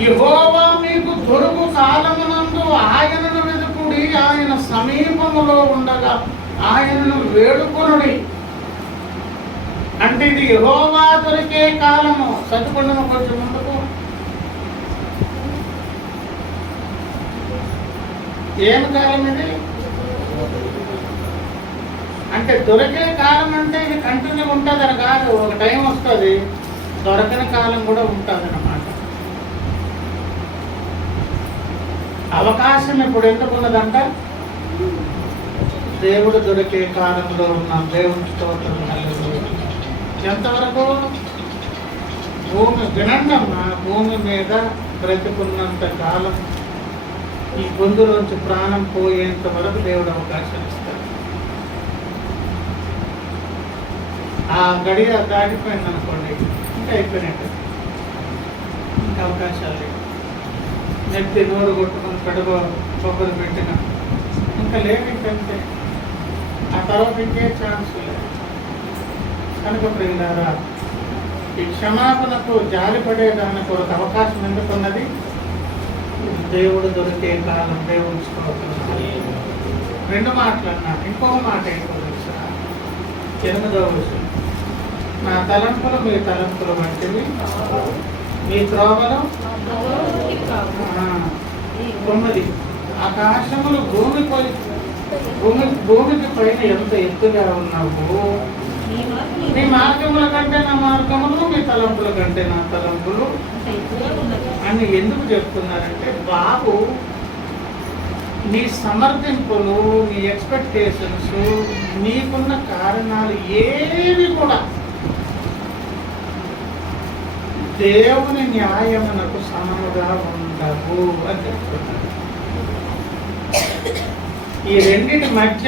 యెహోవా మీకు దొరుకు కాలమునందు ఆయనను వెతుకుడి, ఆయన సమీపములో ఉండగా ఆయనను వేడుకొనుడి. అంటే ఇది యెహోవా దొరికే కాలము. చదువుకుందాము కొంచెం ముందుకు. ఏం కాలం ఇది? అంటే దొరికే కాలం అంటే ఇది కంటిన్యూ ఉంటుందని కాదు. ఒక టైం వస్తుంది, దొరకని కాలం కూడా ఉంటుంది అన్నమాట. అవకాశం ఇప్పుడు ఎందుకు ఉన్నదంట? దేవుడు దొరికే కాలంలో ఉన్నాం. దేవుని స్తోత్రం. ఎంతవరకు? వినండమ్మా, భూమి మీద బ్రతికున్నంత కాలం ఈ గొంతులోంచి ప్రాణం పోయేంత వరకు దేవుడు అవకాశం ఇస్తాడు. ఆ గడియ దాటిపోయింది అనుకోండి, ఇంకా అయిపోయినట్టు, ఇంకా అవకాశాలు లేవు. నెత్తి నోరు కొట్టుకుని కడుపు కొబ్బరి పెట్టిన ఇంకా లేవు. ఇంకంటే ఆ తర్వాత ఇంకే ఛాన్స్ లేదు. కనుక ప్రియులారా, ఈ క్షమాపణకు జాలిపడేదానికి ఒక అవకాశం ఎందుకున్నది? దేవుడు దొరికే కాలం దేవుడు స్తోత్రం. రెండు మాటలు అన్నా. ఇంకొక మాట ఏంటో తెలుసా? 8వ విషయం, నా తలంపులు మీ తలంపులు వంటివి, మీ త్రోవలు 9. ఆకాశములు భూమికి పైన ఎంత ఎత్తుగా ఉన్నావు, మీ మార్గముల కంటే నా మార్గములు, మీ తలంపుల కంటే నా తలంపులు అని ఎందుకు చెప్తున్నారంటే, బాబు నీ సమర్థింపులు, నీ ఎక్స్పెక్టేషన్స్, నీకున్న కారణాలు ఏవి కూడా దేవుని న్యాయమునకు సమముగా ఉండవు అని చెప్తున్నారు. ఈ రెండింటి మధ్య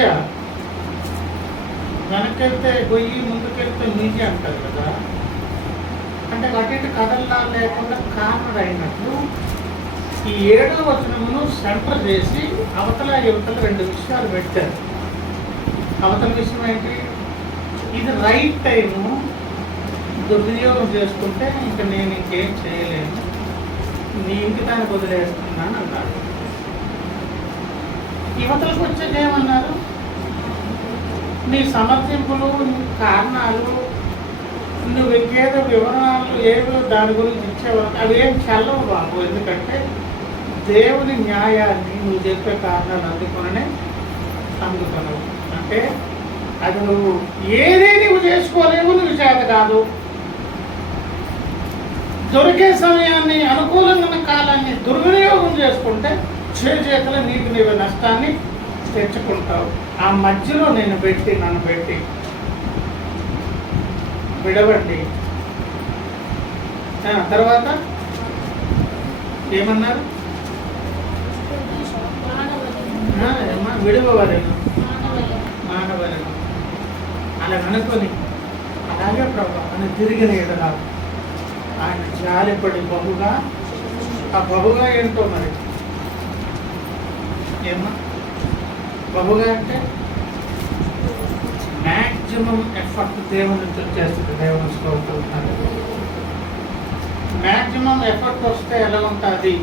వెనకెళ్తే గొయ్యి, ముందుకెళ్తే నీటి అంటారు కదా. అంటే అటు కథల్లా లేకుండా కార్నర్ అయినట్లు ఈ 7వ వచనమును సెంటర్ చేసి అవతల యువతల 2 విషయాలు పెట్టారు. అవతల విషయం ఏంటి? ఇది రైట్ టైము, దుర్వినియోగం చేసుకుంటే ఇంకా నేను ఇంకేం చేయలేను, నీ ఇంటి దాన్ని వదిలేస్తున్నాను అన్నాడు. యువతలకు వచ్చాక ఏమన్నారు? నీ సమర్థింపులు, నీ కారణాలు, నువ్వు ఇంకేదో వివరాలు ఏదో దాని గురించి ఇచ్చేవారు అవి ఏం చల్లవు బాబు. ఎందుకంటే దేవుని న్యాయాన్ని నువ్వు చెప్పే కారణాలు అందుకునే అందుకున్నావు. అంటే అది నువ్వు ఏది నువ్వు చేసుకోలేవు, నువ్వు చేత కాదు. దొరికే సమయాన్ని, అనుకూలంగా ఉన్న కాలాన్ని దుర్వినియోగం చేసుకుంటే చేతులు నీకు నీవు నష్టాన్ని తెచ్చుకుంటావు. ఆ మధ్యలో నన్ను పెట్టి విడవండి. తర్వాత ఏమన్నారు? విడవలేను, మానవలేను అలా అనుకొని అలాగే ప్రభు అని తిరిగిన ఎడలా ఆయన జాలిపడి బహుగా, ఆ బహుగా ఏంటో మరి ఏమన్నా బహుగా అంటే మ్యాక్సిమం ఎఫర్ట్ దేవుని నుంచి వచ్చేస్తుంది. దేవుని స్తోత్రం. మ్యాక్సిమం ఎఫర్ట్ వస్తే ఎలా ఉంటుంది?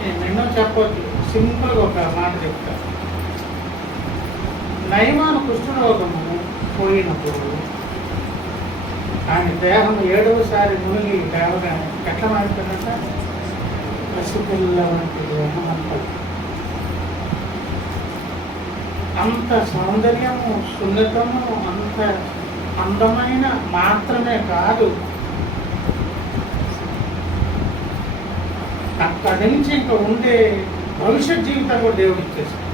నేను ఎన్నో చెప్పవచ్చు, సింపుల్గా ఒక మాట చెప్తా. నయమాను కుష్ఠరోగము పోయినప్పుడు ఆయన దేహం 7వసారి మునిగి లేవగానే ఎట్లా మారిపోయినట్ట? పసిపిల్ల వంటి దేహం అంటారు. అంత సౌందర్యము, సున్నితము, అంత అందమైన మాత్రమే కాదు, అక్కడి నుంచి ఇంకా ఉండే భవిష్యత్ జీవితం కూడా దేవుడు ఇచ్చేసాడు.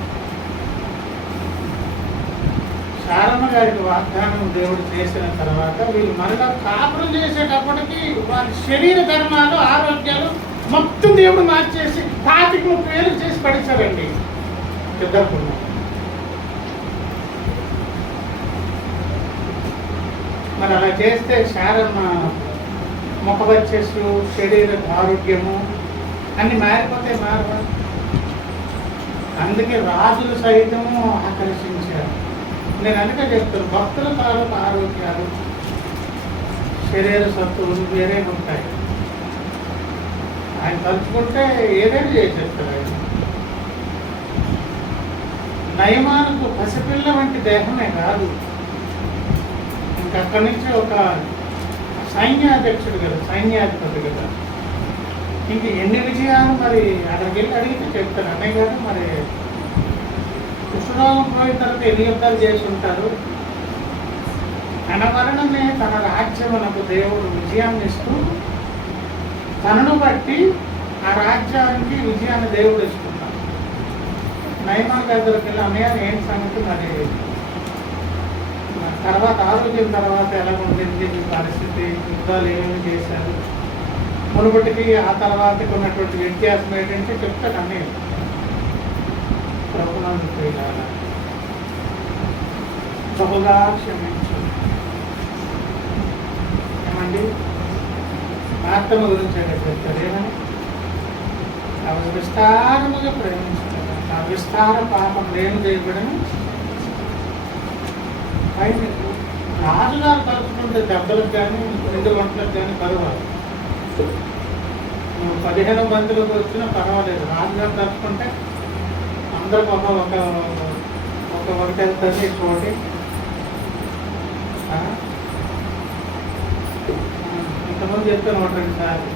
శారమ్మ గారికి వాగ్దానం దేవుడు చేసిన తర్వాత వీళ్ళు మరలా కాపురం చేసేటప్పటికి వాళ్ళ శరీర ధర్మాలు, ఆరోగ్యాలు మొత్తం దేవుడు మార్చేసి 25-30 ఏళ్ళు చేసి పడిచారండి ఇద్దరు. మరి అలా చేస్తే శారమ్మ ముఖ వచ్చేసు, శరీర ఆరోగ్యము అన్ని మారిపోతే మారవా? అందుకే రాజులు సైతము ఆకర్షించారు. నేను అందుకే చెప్తాను, భక్తుల తాలూకు ఆరోగ్యాలు, శరీర సత్తువులు వేరే ఉంటాయి. ఆయన తలుచుకుంటే ఏదైనా చేసేస్తారు. ఆయన నయమానుకు పసిపిల్ల వంటి దేహమే కాదు, ఇంకక్కడి నుంచి ఒక సైన్యాధ్యక్షుడు కదా, సైన్యాధిపతి కదా. ఇంక ఎన్ని విజయాలు మరి అక్కడికి వెళ్ళి అడిగితే చెప్తాను. అన్నయ్య గారు మరి కుష్ఠరోగం పోయిన తర్వాత ఎన్ని యుద్ధాలు చేసి ఉంటారు? తన వలననే తన రాజ్యమునకు దేవుడు విజయాన్ని ఇస్తూ, తనను బట్టి ఆ రాజ్యానికి విజయాన్ని దేవుడు ఇస్తున్నాడు. నయమాన్ దగ్గరికి వెళ్ళి అన్నయ్య ఏంటి సంగతి మరి తర్వాత ఆరోగ్యం తర్వాత ఎలా ఉంటుంది మీ పరిస్థితి, యుద్ధాలు ఏమేమి చేశారు, మునుపటికి ఆ తర్వాతకి ఉన్నటువంటి వ్యత్యాసం ఏంటంటే చెప్తాను. అన్నీ ప్రభుత్వం బహుగా క్షమించు. ఏమండి మార్తమ్మ గురించి అక్కడ చెప్తారు ఏమని? అవి విస్తారముగా ప్రేమించుతారు. ఆ విస్తార పాపం లేని చేయబడిన పైన రాజుగారు తలుచుకుంటే దెబ్బలకు కానీ 2 గంటలకు కానీ పర్వాలేదు. 15 మందిలోకి వచ్చినా పర్వాలేదు. రాజుగారు తలుచుకుంటే అందరికి ఒకటి వెళ్తుంది ఇంకోటి. ఇంతమంది చెప్తాను 1-2 సార్లు.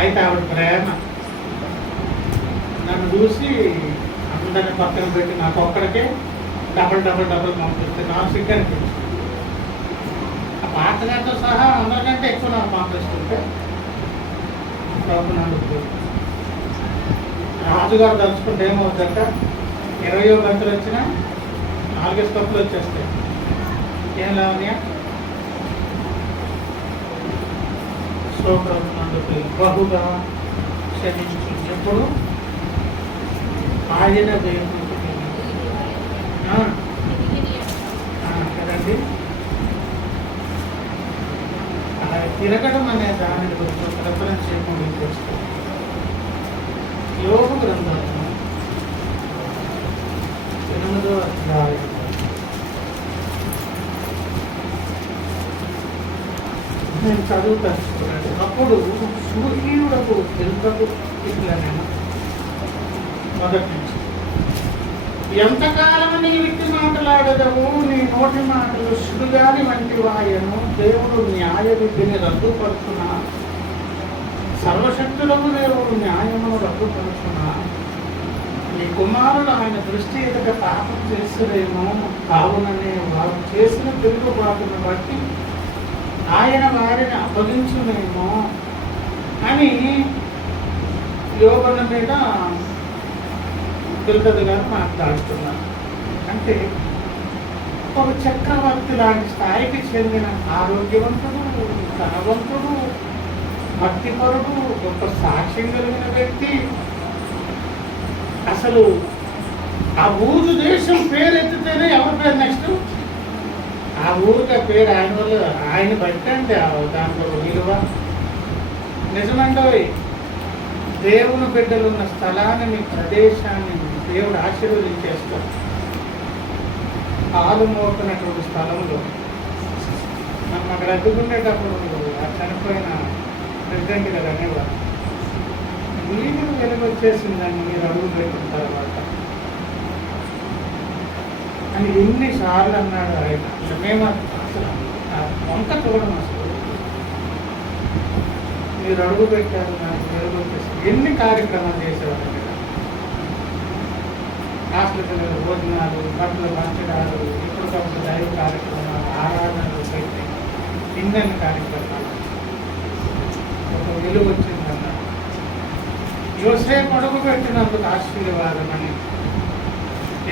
అయితే ఆవిడ ప్రేమ నన్ను చూసి అందరిని పక్కన పెట్టి నాకు ఒక్కడికే డబల్ పంపిస్తే నాకు సిగ్గు అనిపించింది. ఆ పాటగారితో సహా అందరికంటే ఎక్కువ నాకు పంపిస్తుంటే రాజుగారు తలుచుకుంటే ఏమవుతుందంట, 20 గంటలు వచ్చినా 4 కప్పులు వచ్చేస్తాయి. ఏం లావణ్య? స్తోత్రమునందుకు బహుగా క్షమించు. ఎప్పుడు ఆయన కదండి. అలా తిరగడం అనే దాని గురించి ఒక రెఫరెన్స్ చేయకుండా చేసుకో. యోగ గ్రంథాలు 8వ అధ్యాయం నేను చదువుతాను చూడండి. అప్పుడు సుహీయుడకు తెలుపకు ఇట్లనేమో మొదటి నుంచి, ఎంతకాలం నీ విట్టి మాట్లాడదవు, నీ నోటి మాటలు సుడుగాని వంటి వాయను. దేవుడు న్యాయ విధిని రద్దుపరుచున్నా, సర్వశక్తులకు దేవుడు న్యాయమును రద్దుపరుచున్నా. నీ కుమారులు ఆయన దృష్టి ఎదుట పాపం చేస్తురేమో, కావుననే వారు చేసిన తిరుగుబాటును బట్టి ఆయన వారిని అప్పగించునేమో అని యోగన మీద తిరుపతి గారు మాట్లాడుతున్నారు. అంటే ఒక చక్రవర్తి లాంటి స్థాయికి చెందిన ఆరోగ్యవంతుడు, ధనవంతుడు, భక్తిపరుడు, గొప్ప సాక్ష్యం కలిగిన వ్యక్తి. అసలు ఆ ఊరు దేశం పేరెత్తితేనే ఎవరి పేరు నెక్స్ట్? ఆ ఊరికి ఆ పేరు ఆయన వల్ల, ఆయన బట్టి అంటే దాంట్లో విలువ. నిజమండోయ్, దేవుని బిడ్డలున్న స్థలాన్ని, ప్రదేశాన్ని దేవుడు ఆశీర్వదించేస్తాడు. కాలు మోపినటువంటి స్థలంలో మనం అక్కడ అడ్డుకునేటప్పుడు ఆ చనిపోయిన ప్రెసిడెంట్ గారు అనేవారు, వీళ్ళు వెలుగు వచ్చేసిందని మీరు అడుగు పెట్టిన తర్వాత అని ఎన్నిసార్లు అన్నాడు ఆయన. మేము అసలు వంక చూడడం, అసలు మీరు అడుగు పెట్టారు నాకు వెలుగు వచ్చేసి ఎన్ని కార్యక్రమాలు చేసేవారు కదా. హాస్పిటల్ భోజనాలు, బట్టలు పంచడాలు, ఎప్పటికప్పుడు దైవ కార్యక్రమాలు, ఆరాధనలు పెట్టి ఇన్ని కార్యక్రమాలు. ఒక వెలుగు వచ్చిందన్నాడు. యోసేపు అడుగు పెట్టినందుకు ఆశీర్వాదం అని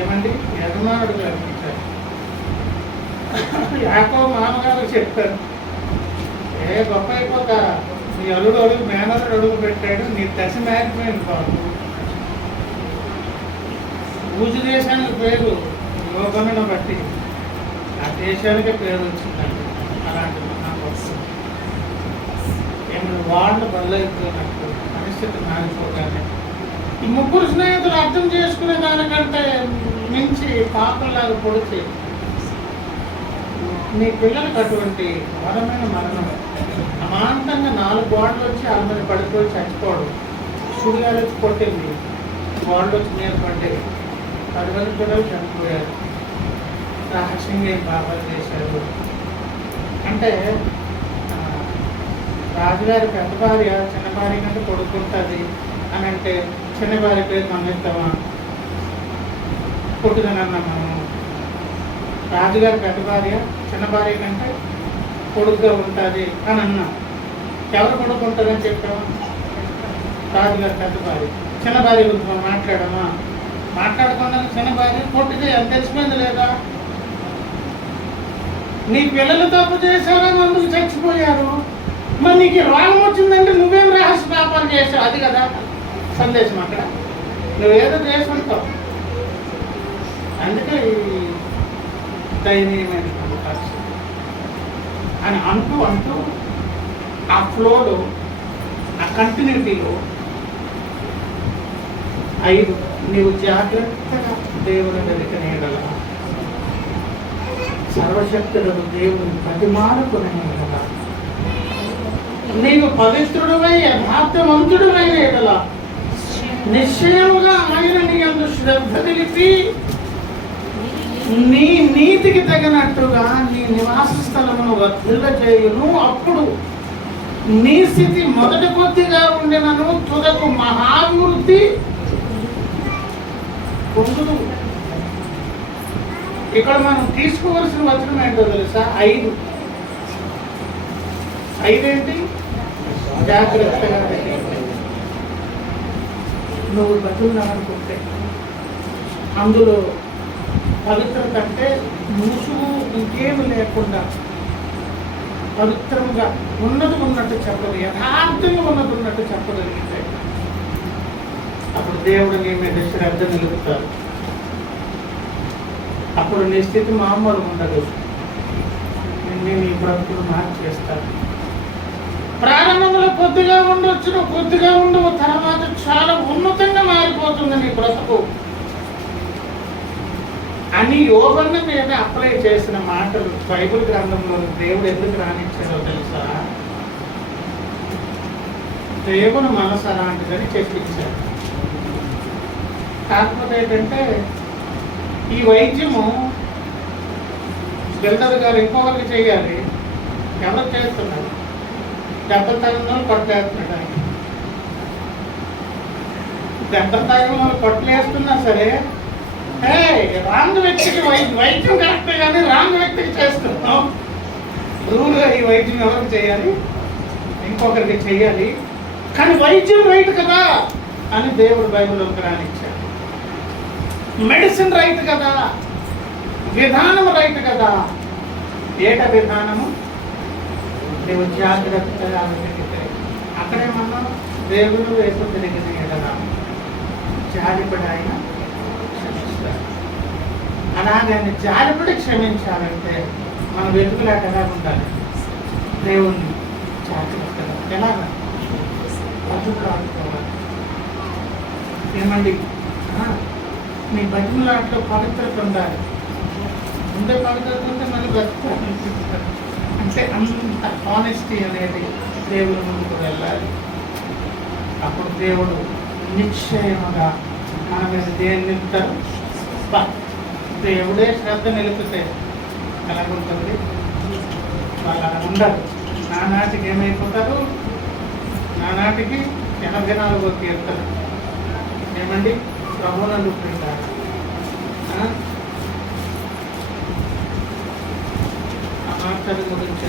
ఏమండి యజమానుడు కల్పించారు. యాకోబు మామగారు చెప్పారు, ఏ గొప్ప అయిపోక నీ అల్లుడు అడుగు, మేనరుడు అడుగు పెట్టాడు, నీ దశ మ్యాగ్మెంట్ బాబు. ఊజు దేశానికి పేరు యోగమును బట్టి ఆ దేశానికే పేరు వచ్చిందండి. అలాంటి ఏమైనా వాళ్ళు బలైపోయినట్టు పరిస్థితి మారిపోగానే ఈ 3 స్నేహితులు అర్థం చేసుకునే దానికంటే మించి పాపంలాగా పొడిచి నీ పిల్లలకు అటువంటి ఘోరమైన మరణం, అమాంతంగా 4 గోడలు వచ్చి వాళ్ళ మీద పడిపోయి చచ్చిపోవడం, సుడిగాలు వచ్చి కొట్టింది, గోడలు వచ్చి మీద పడ్డాయి, 10 మంది పిల్లలు చనిపోయారు. రహస్యంగా ఏం పాపాలు చేశారు అంటే, రాజుగారి పెద్ద భార్య చిన్న భార్య కంటే కొడుకుంటుంది అని అంటే, చిన్న భార్య పేరు మనం ఇస్తామా? కొట్టుదనన్నా మనం. రాజుగారి పెద్ద భార్య చిన్న భార్య కంటే కొడుకుగా ఉంటుంది అని అన్నాం. ఎవరు కొడుకు ఉంటుందని చెప్పామా? రాజుగారి పెద్ద భార్య. చిన్న భార్య గురించి మనం మాట్లాడమా? మాట్లాడకుండా చిన్న భార్య కొట్టుగా ఎంత తెలిసిపోయింది లేదా? నీ పిల్లలు తప్పు చేశారా, మందుకు చచ్చిపోయారు, మరి నీకు రోగం వచ్చిందంటే నువ్వేం రహస్య పాపాలు చేసావు? అది కదా సందేశం. అక్కడ నువ్వేదో చేసుకుంటావు. అందుకే ఈ దయనీయమైనటువంటి పరిస్థితి అని అంటూ ఆ ఫ్లోలో ఆ కంటిన్యూటీలో 5 నీవు జాగ్రత్తగా దేవుని వెనుకనే ఎడల సర్వశక్తులకు దేవుని ప్రతిమానుకునే ఎడల నీవు పవిత్రుడువై యథార్థవంతుడువైన ఎడల నిశ్చయముగా ఆయన నీ యందు శ్రద్ధ నిలిపి నీ నీతికి తగినట్టుగా నీ నివాస స్థలమును వర్ధిల్లజేయును. అప్పుడు నీ స్థితి మొదటి కొద్దిగా ఉండినను తుదకు మహాభివృద్ధి పొందుదు. ఇక్కడ మనం తీసుకోవలసిన వచనం ఏంటో తెలుసా? 5 ఏంటి? జాగ్రత్తగా నువ్వు బతులు అనుకుంటే అందులో పవిత్రత అంటే ముసుగు ఇంకేమి లేకుండా పవిత్రంగా ఉన్నట్టు చెప్పదు, యథార్థంగా ఉన్నట్టు చెప్పగలిగితే అప్పుడు దేవుడు నీ మీద శ్రద్ధ నిలుపుతారు. అప్పుడు నీ స్థితి మామూలు ఉండదు. నేను నీ బ్రతుకులు మార్చేస్తాను. ప్రారంభంలో కొద్దిగా ఉండొచ్చు, కొద్దిగా ఉండవు, తర్వాత చాలా ఉన్నతంగా మారిపోతుంది నీ బ్రతుకు అని యోగన్న మీద అప్లై చేసిన మాటలు బైబిల్ గ్రంథంలో దేవుడు ఎందుకు రానిచ్చాడో తెలుసా? దేవుని మనసు అలాంటిదని చెప్పించాడు. కాకపోతే ఏంటంటే ఈ వైద్యము బిల్డర్ గారు ఇంకొకరికి చేయాలి. ఎవరు చేస్తున్నారు? దెబ్బలు తగిన వాళ్ళు పట్టులేస్తున్నాడు. ఆయన దెబ్బలు తగిన వాళ్ళు పట్టులేస్తున్నా సరే రాంగ్ వ్యక్తికి వైద్యం కరెక్టే కానీ రాంగ్ వ్యక్తికి చేస్తున్నాం. రూల్గా ఈ వైద్యం ఎవరికి చేయాలి? ఇంకొకరికి చేయాలి. కానీ వైద్యం రైట్ కదా అని దేవుడు బైబిల్లోకి రానిచ్చాడు. మెడిసిన్ రైట్ కదా, విధానం రైట్ కదా. ఏట విధానము? నీవు జాగ్రత్తగా వెతికితే అక్కడేమన్నా దేవుడు వైపు తిరిగిన ఎడలా జాలిపడి ఆయన క్షమిస్తాడు. అలాగే ఆయన జాలిపడి క్షమించాలంటే మన వెతుకులాట ఎలా ఉండాలి? దేవుణ్ణి జాగ్రత్తగా ఎలాగా బతుకులాడుకోవాలి. ఏమండి, మీ బతుకులాటలో పవిత్రత ఉండాలి. ముందే పవిత్రత ఉంటే మళ్ళీ బతుకుతారు. అంటే అంత హానెస్టీ అనేది దేవుని ముందుకు వెళ్ళాలి. అప్పుడు దేవుడు నిశ్చయముగా మన మీద దేన్ని నిలుపుతారు? దేవుడే శ్రద్ధ నిలిపితే ఎలాగుంటుంది? వాళ్ళు అలా ఉండరు. నానాటికి ఏమైపోతారు? నానాటికి 84 కీర్తన ఏమండి? ప్రభువులను ఉంటారు. మాటల గురించి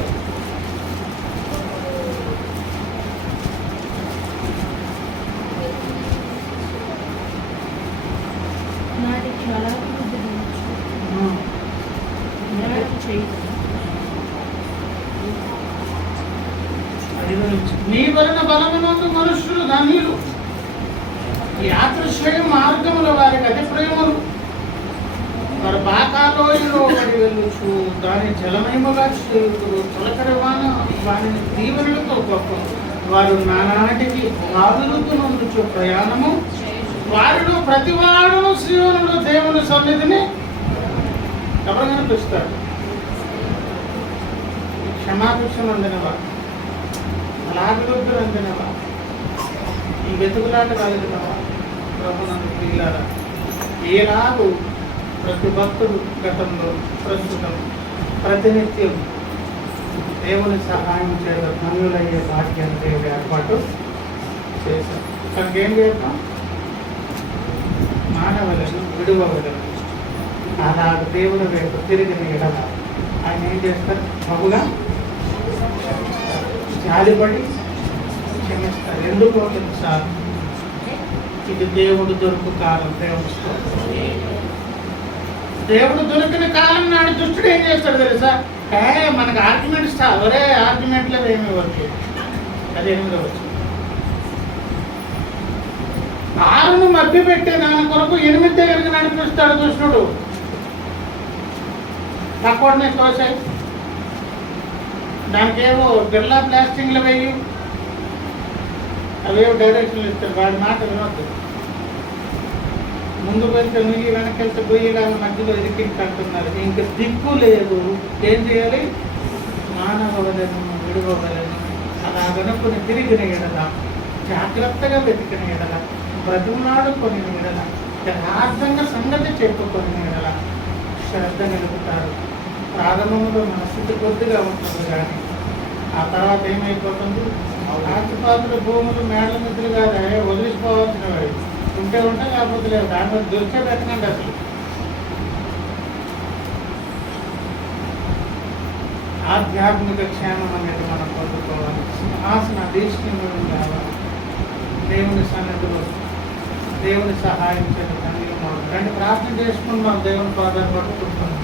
నీ వలన బలమునందు మనుషులు ధన్యులు, యాత్రశ్రయ మార్గముల వారికి అతి ప్రేమలు. వారు బాకాలోయలో పడి వెళ్ళొచ్చు, దాని జలమయముగా చేయుదురు. తొలకరి వారిని దీవెనలతో గొప్ప. వారు నానాటికి అభివృద్ధి ప్రయాణము. వారిలో ప్రతివాడును శివునుడు దేవుని సన్నిధిని ఎవరు కనిపిస్తాడు? క్షమాభిక్షం అందినవారు, అలాభివృద్ధి అందినవారు, ఈ వెతుకులాట కలిగినవారు. ప్రభునందు ప్రియులారా, ఏనాడు ప్రతి భక్తుడు గతంలో ప్రస్తుతం ప్రతినిత్యం దేవుని సహాయం చేయడం ధన్యులయ్యే భాగ్యాన్ని దేవుడు ఏర్పాటు చేశాం. కనుక ఏం చేద్దాం? మానవులను విడువలను అలా దేవుని వైపు తిరిగిన ఎడల ఆయన ఏం చేస్తారు? బహుగా జాలిపడి క్షమిస్తారు. ఎందుకో తెలుసా? ఇది దేవుడు దొరుకు కాలం. దేవుడు దొరికిన కాలం నాడు దుష్టుడు ఏం చేస్తాడు తెలుసా? మనకు ఆర్గ్యుమెంట్స్ అవరే ఆర్గ్యుమెంట్లో ఏమి ఇవ్వచ్చు. అదేమిదో వచ్చు. 6ను మభ్య పెట్టే దాని కొరకు 8 దగ్గరికి నడిపిస్తాడు దుష్టుడు. తక్కువనే తోసాయి, దానికి ఏవో బిర్లా ప్లాస్టింగ్లు వేయి, అవేవో డైరెక్షన్లు ఇస్తారు, వాడి మాట వినొద్దు. ముందుకు వెళ్తే నుయ్యి, వెనక్కి వెళ్తే గొయ్యిలాగా మధ్యలో ఇరికింటున్నారు. ఇంక దిక్కు లేదు. ఏం చేయాలి? మానవలను విడువగలను అలా వెనుకొని తిరిగిన ఎడల, జాగ్రత్తగా వెతికిన ఎడల, బ్రతుకులాడుకొని ఎడల, యథార్థంగా సంగతి చెప్పుకొని ఎడల శ్రద్ధ నిలుపుతారు. ప్రారంభంలో మనస్థితి కొద్దిగా ఉంటుంది, కానీ ఆ తర్వాత ఏమైపోతుంది? ఆస్తిపాతులు, భూములు, మేడల మిత్రులు కాదా వదిలిసిపోవాల్సిన వాడు. ఉంటే ఉంటే, లేకపోతే లేదు. దాంట్లో దొరికే పెట్టకండి అసలు. ఆధ్యాత్మిక క్షేమం అనేది మనం పొందుకోవాలి. సింహాసన అధీష్ఠులు కావాలి. దేవుని సన్నిధిలో దేవుని సహాయం చేయడం. రండి ప్రార్థన చేసుకుందాం. దేవుని పాదాలు పట్టుకుంటున్నాం.